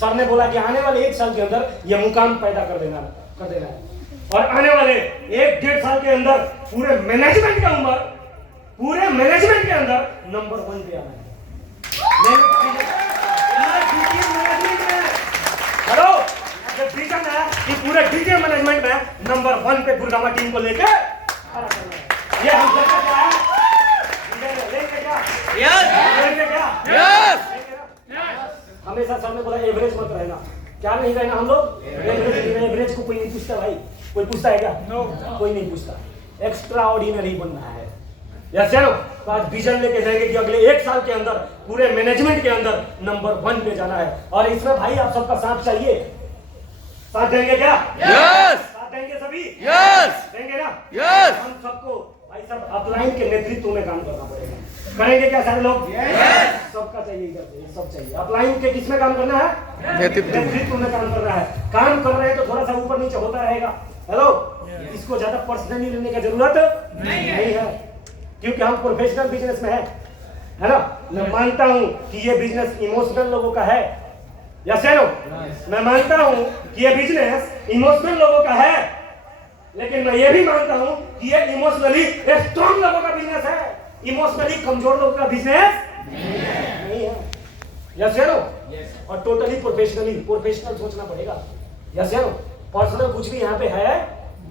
सर ने बोला कि आने वाले 1 साल के अंदर ये मुकाम पैदा कर देना है। और आने वाले 1-1.5 साल के अंदर पूरे मैनेजमेंट का उम्र, पूरे मैनेजमेंट के अंदर नंबर 1 पे आना है। हेलो, विजन है कि पूरे डीजे मैनेजमेंट में नंबर 1 पे गुड़गांव टीम को लेके खड़ा करना है। ये हम सबका क्या है? लेंगे क्या? लेंगे क्या? हमेशा सर ने बोला एवरेज मत रहना। क्या नहीं रहना हम लोग? एवरेज को कोई नहीं पूछता भाई। कोई पूछता है क्या? कोई नहीं पूछता। एक्स्ट्रा ऑर्डिनरी बनना है। यस या नो? तो आज विजन लेके जाएंगे कि अगले 1 साल के अंदर पूरे मैनेजमेंट के अंदर नंबर 1 पे जाना है। और इसमें भाई आप सबका साथ चाहिए। साथ देंगे क्या? यस। साथ देंगे सभी? यस। देंगे ना? यस। हम सबको भाई सब अपलाइन के नेतृत्व में काम करना पड़ेगा। करेंगे क्या सारे लोग? यस। सबका चाहिए, इधर से सब चाहिए। अपलाइन के किसमें काम करना है? नेतृत्व में काम करना है। काम कर रहे हैं तो थोड़ा सा ऊपर नीचे होता रहेगा। हेलो, इसको ज्यादा पर्सनली लेने की जरूरत नहीं है, क्योंकि हम प्रोफेशनल बिजनेस में है ना। मैं मानता हूं कि ये बिजनेस इमोशनल लोगों का है। यस या नो? मैं मानता हूं कि ये बिजनेस इमोशनल लोगों का है, लेकिन मैं ये भी मानता हूं कि ये इमोशनली स्ट्रॉन्ग लोगों का बिजनेस है। इमोशनली कमजोर लोगों का बिजनेस नहीं है। यस या नो? और टोटली प्रोफेशनल सोचना पड़ेगा। यस या नो? पर्सनल कुछ भी यहाँ पे है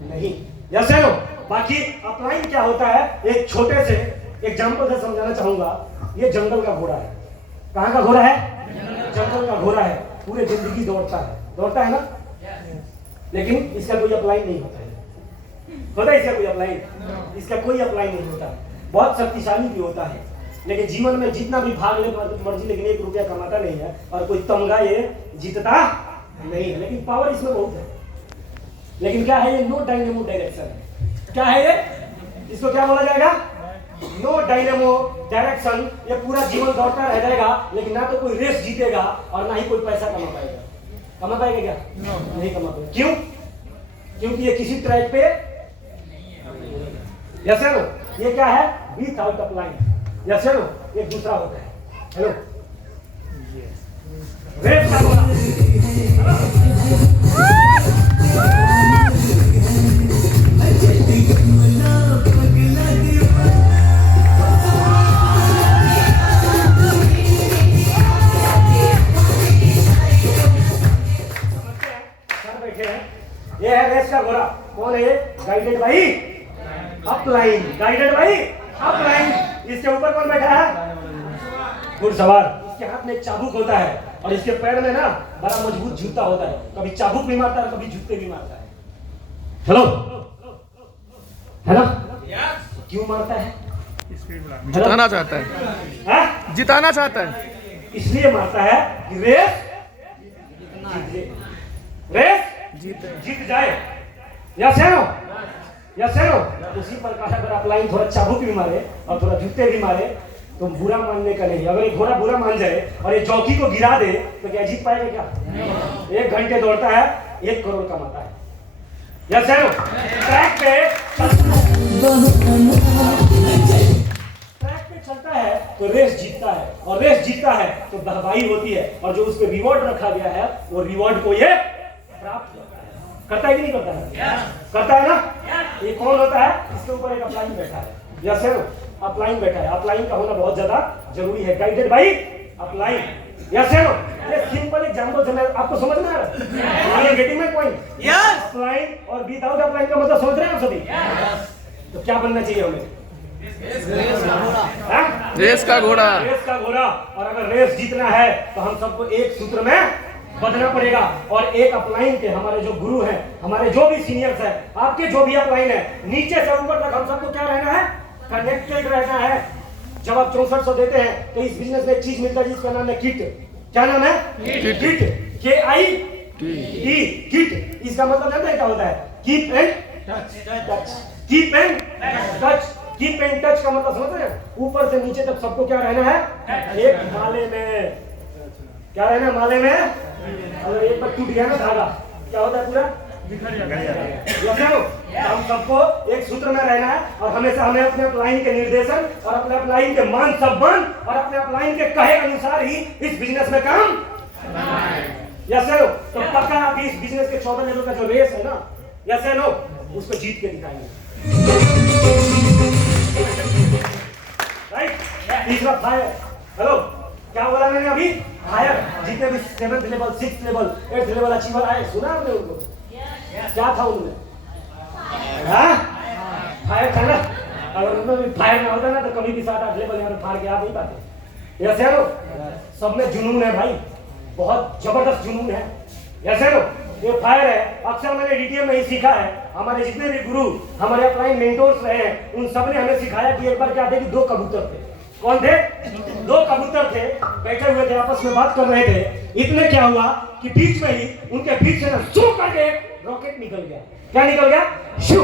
नहीं। यस या नो? बाकी अपलाइन क्या होता है, एक छोटे से एग्जांपल से समझाना चाहूंगा। ये जंगल का घोड़ा है। कहाँ का घोड़ा है? जंगल का घोड़ा है। पूरे जिंदगी दौड़ता है ना, लेकिन इसका कोई अप्लाई नहीं होता है। होता है इसका कोई अप्लाई? इसका कोई अप्लाई नहीं होता। बहुत शक्तिशाली भी होता है, लेकिन जीवन में जितना भी भाग ले मर्जी, लेकिन 1 रुपया कमाता नहीं है और कोई तमगा ये जीतता नहीं है। लेकिन पावर इसमें बहुत है। लेकिन क्या है ये? नो डायनेमो डायरेक्शन है। क्या है ये? इसको क्या बोला जाएगा? No dynamo direction. ये पूरा जीवन दौड़ता रह जाएगा, लेकिन ना तो कोई रेस जीतेगा और ना ही कोई पैसा कमा पाएगा। क्या? नहीं कमा पाएगा। क्यों? क्योंकि ये किसी ट्रैक पे यस या नो? ये क्या है? Without upline. यस या नो? एक दूसरा होता है। हेलो, रेस का बोला। ये है रेस का घोड़ा। कौन है ये? Guided by upline. Guided by upline. इसके ऊपर कौन बैठा है? घुड़सवार। इसके हाथ में एक चाबुक होता है और इसके पैर में ना बड़ा मजबूत जूता होता है, कभी चाबुक भी मारता है कभी जूते भी मारता है। हेलो है ना? क्यों मारता है? जिताना चाहता है, है? जिताना चाहता है। इसलिए मारता है कि रेस जीत जाए। यस है नो? यस है नो? उसी प्रकार अगर आप लाइन थोड़ा चाबुक भी मारे और थोड़ा जूते भी मारे तो बुरा मानने का नहीं। अगर एक घोड़ा बुरा मान जाए और एक जॉकी को गिरा दे तो क्या जीत पाएगा क्या? 1 घंटे दौड़ता है 1 करोड़ कमाता है। यस है नो? ट्रैक पे चलता है तो रेस जीतता है और रेस जीतता है तो दहबाई होती है और जो उसको रिवॉर्ड रखा गया है वो रिवॉर्ड को ये प्राप्त करता है कि नहीं करता है? करता है ना? ये कौन होता है? इसके ऊपर एक अपलाइन बैठा है। यस है नो? अपलाइन बैठा है। अपलाइन का होना बहुत ज्यादा जरूरी है, गाइडेड बाय अपलाइन। यस है नो? ये सिंपल एग्जांपल से मैं आपको समझ में आ रहा है? Getting my point? Yes. Upline और विदाउट अपलाइन का मतलब समझ रहे हैं आप सभी? तो क्या बनना चाहिए हमें? रेस का घोड़ा। रेस का घोड़ा। और अगर रेस जीतना है तो हम सबको एक सूत्र में बंधना पड़ेगा और एक अपलाइन के हमारे जो गुरु हैं, हमारे जो भी सीनियर्स हैं, आपके जो भी अपलाइन है, नीचे से ऊपर तक हम सबको क्या रहना है? कनेक्टेड रहना है। जब आप 6400 देते हैं तो इस बिजनेस में एक चीज मिलता है जिसका नाम है किट। क्या नाम है? किट। KIT kit. इसका मतलब जानते हैं क्या होता है? Keep and touch. Keep and touch. Keep and touch का मतलब समझ रहे हैं? ऊपर से नीचे तक सबको क्या रहना है? एक माले में। क्या रहना है? माले में। अगर एक बार टूट गया ना धागा क्या होता है? पूरा हम सबको एक सूत्र में रहना है और हमेशा हमें अपने अपलाइन के निर्देशन और अपने अपलाइन के मान सम्मान और अपने अपलाइन के कहे अनुसार ही इस बिजनेस में काम। यस है नो? तो पक्का आप इस बिजनेस के 14 लेवल का जो रेस है ना, यस है नो, उसको जीत के दिखाएंगे। राइट? तीसरा फायर। हेलो, क्या बोला मैंने अभी? फायर। जितने भी 7th level 6th level 8th level achiever आए, सुना आपने उनको? क्या था उनमें? फायर था ना? अगर उनमें भी फायर ना होता ना तो कभी भी 7-8 लेवल यहाँ पे फाड़ के आ नहीं पाते। यस है नो? सब में जुनून है भाई, बहुत जबरदस्त जुनून है। यस है नो? ये फायर है। अक्सर मैंने डीटीएम में ही सीखा है। हमारे जितने भी गुरु, हमारे अपलाइन मेंटोर्स रहे हैं, उन सब ने हमें सिखाया कि एक बार क्या थे कि 2 कबूतर थे। कौन थे? 2 कबूतर थे, बैठे हुए थे, आपस में बात कर रहे थे। इतने क्या हुआ कि बीच में ही उनके बीच से ना शू करके रॉकेट निकल गया। क्या निकल गया? शू।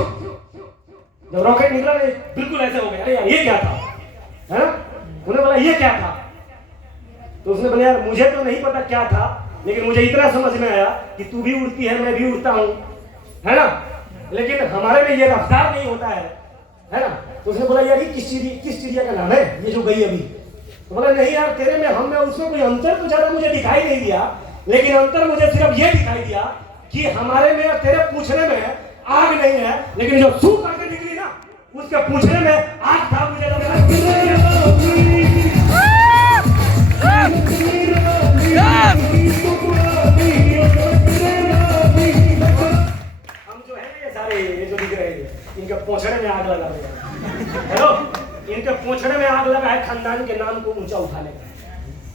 जब रॉकेट निकला बिल्कुल ऐसे हो गया, अरे यार ये क्या था? है ना? उन्होंने बोला ये क्या था? तो उसने बोला यार मुझे तो नहीं पता क्या था, लेकिन मुझे इतना समझ में आया कि तू भी उड़ती है, मैं भी उड़ता हूँ, है ना? लेकिन हमारे में ये रफ्तार नहीं होता है ना? तो उसने बोला यार ये किस चिड़िया का नाम है ये जो गई अभी? तो बोला नहीं यार तेरे में हम में उसमें कोई अंतर तो ज्यादा मुझे दिखाई नहीं दिया, लेकिन अंतर मुझे सिर्फ ये दिखाई दिया कि हमारे में और तेरे पूछने में आग नहीं है, लेकिन जो सू करके निकली ना उसके पूछने में आग था। मुझे लग रहा हम जो है ये सारे ये जो दिख रहे हैं इनके पोछड़े में आग लगा है। हेलो, इनके पोछड़े में आग लगा है खानदान के नाम को ऊंचा उठाने का।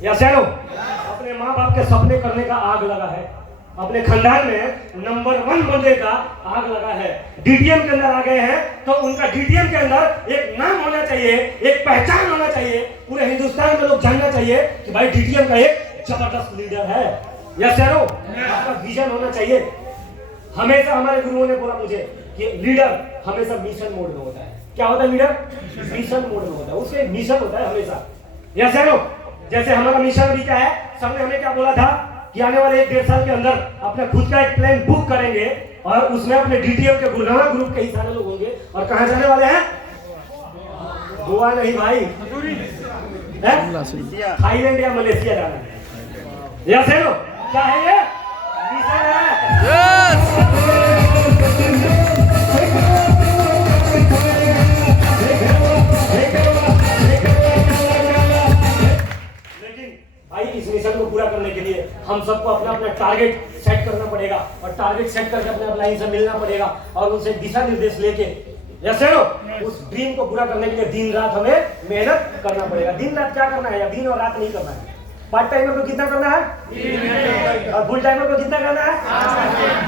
यस है नो? अपने माँ बाप के सपने करने का आग लगा है। अपने खानदान में नंबर 1 बनने का आग लगा है। डीटीएम के अंदर आ गए हैं तो उनका डीटीएम के अंदर एक नाम होना चाहिए, एक पहचान होना चाहिए। पूरे हिंदुस्तान में लोग जानना चाहिए कि भाई डीटीएम का एक जबरदस्त लीडर है। यस है नो? आपका विजन होना चाहिए। हमेशा हमारे गुरुओं ने बोला मुझे कि लीडर हमेशा मिशन मोड में होता है। क्या होता है लीडर? मिशन मोड में होता है, उसके मिशन होता है हमेशा। यस है नो? जैसे हमारा मिशन भी क्या है, सबने हमें क्या बोला था कि आने वाले 1-1.5 साल के अंदर अपने खुद का एक प्लेन बुक करेंगे और उसमें अपने डीटीएम के गुरुगाना ग्रुप के ही सारे लोग होंगे। और कहां जाने वाले हैं? गोवा नहीं भाई, थाईलैंड या मलेशिया जाना है। यस है नो? क्या है ये? मिशन है। भाई इस मिशन को पूरा करने के लिए हम सबको अपना अपना टारगेट सेट करना पड़ेगा और टारगेट सेट करके अपने अपलाइन से मिलना पड़ेगा और उनसे दिशा निर्देश लेके यस है नो? उस ड्रीम को पूरा करने के लिए दिन रात हमें मेहनत करना पड़ेगा। दिन रात क्या करना है, या दिन और रात नहीं करना है। पार्ट टाइमर को कितना करना है और फुल टाइमर को कितना करना है?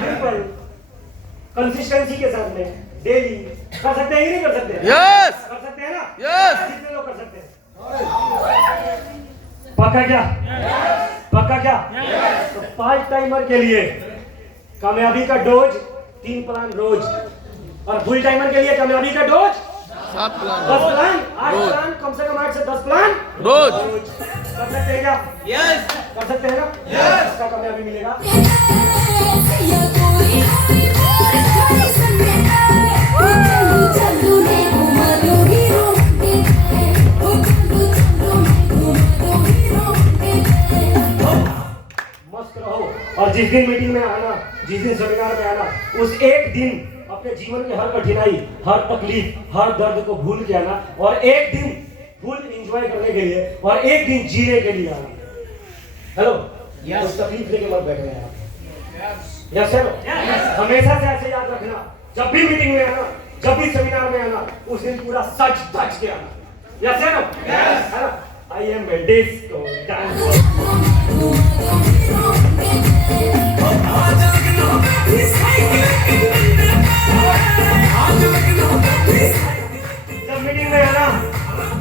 बिल्कुल कंसिस्टेंसी के साथ में डेली कर सकते हैं कि नहीं कर सकते? Yes! कर सकते हैं ना? Yes! कितने लोग कर सकते हैं? पक्का क्या? पक्का क्या? तो पार्ट टाइमर के लिए कामयाबी का डोज 3 प्लान रोज, और फुल टाइमर के लिए कामयाबी का डोज 7 प्लान 10 प्लान, 8 रोज। प्लान, कम से कम 8 से 10 प्लान रोज। कर सकते हैं क्या? यस कर सकते हैं ना? इसका कामयाबी मिलेगा। मस्त रहो, और जिस दिन मीटिंग में आना, जिस दिन सेमिनार में आना, उस एक दिन अपने जीवन के हर कठिनाई, हर तकलीफ, हर दर्द को भूल के आना, और एक दिन फुल एंजॉय करने के लिए, और एक दिन जीने के लिए आना। हेलो, उस तकलीफ लेके मत बैठ गए आप। यस है नो? हमेशा से ऐसे याद रखना, जब भी मीटिंग में आना, जब भी सेमिनार में आना, उस दिन पूरा सच धज के आना। यस है नो? है ना? I am a disco dancer.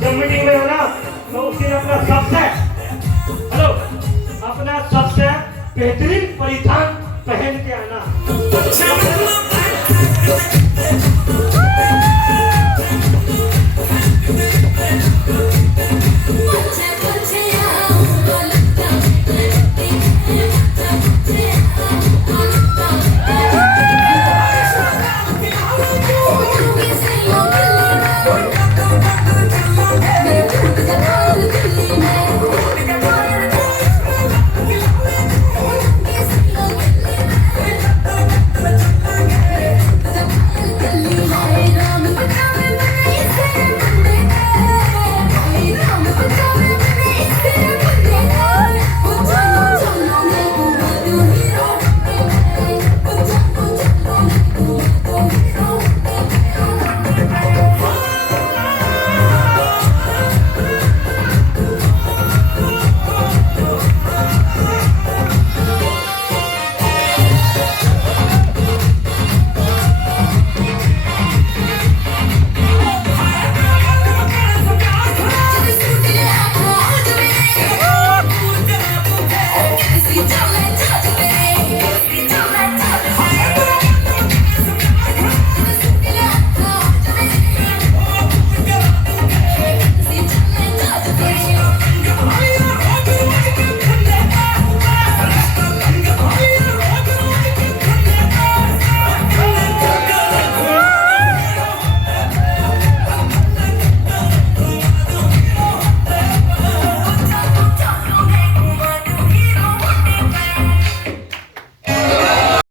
जब मीटिंग में आना तो उस दिन अपना सबसे बेहतरीन परिधान पहन के आना।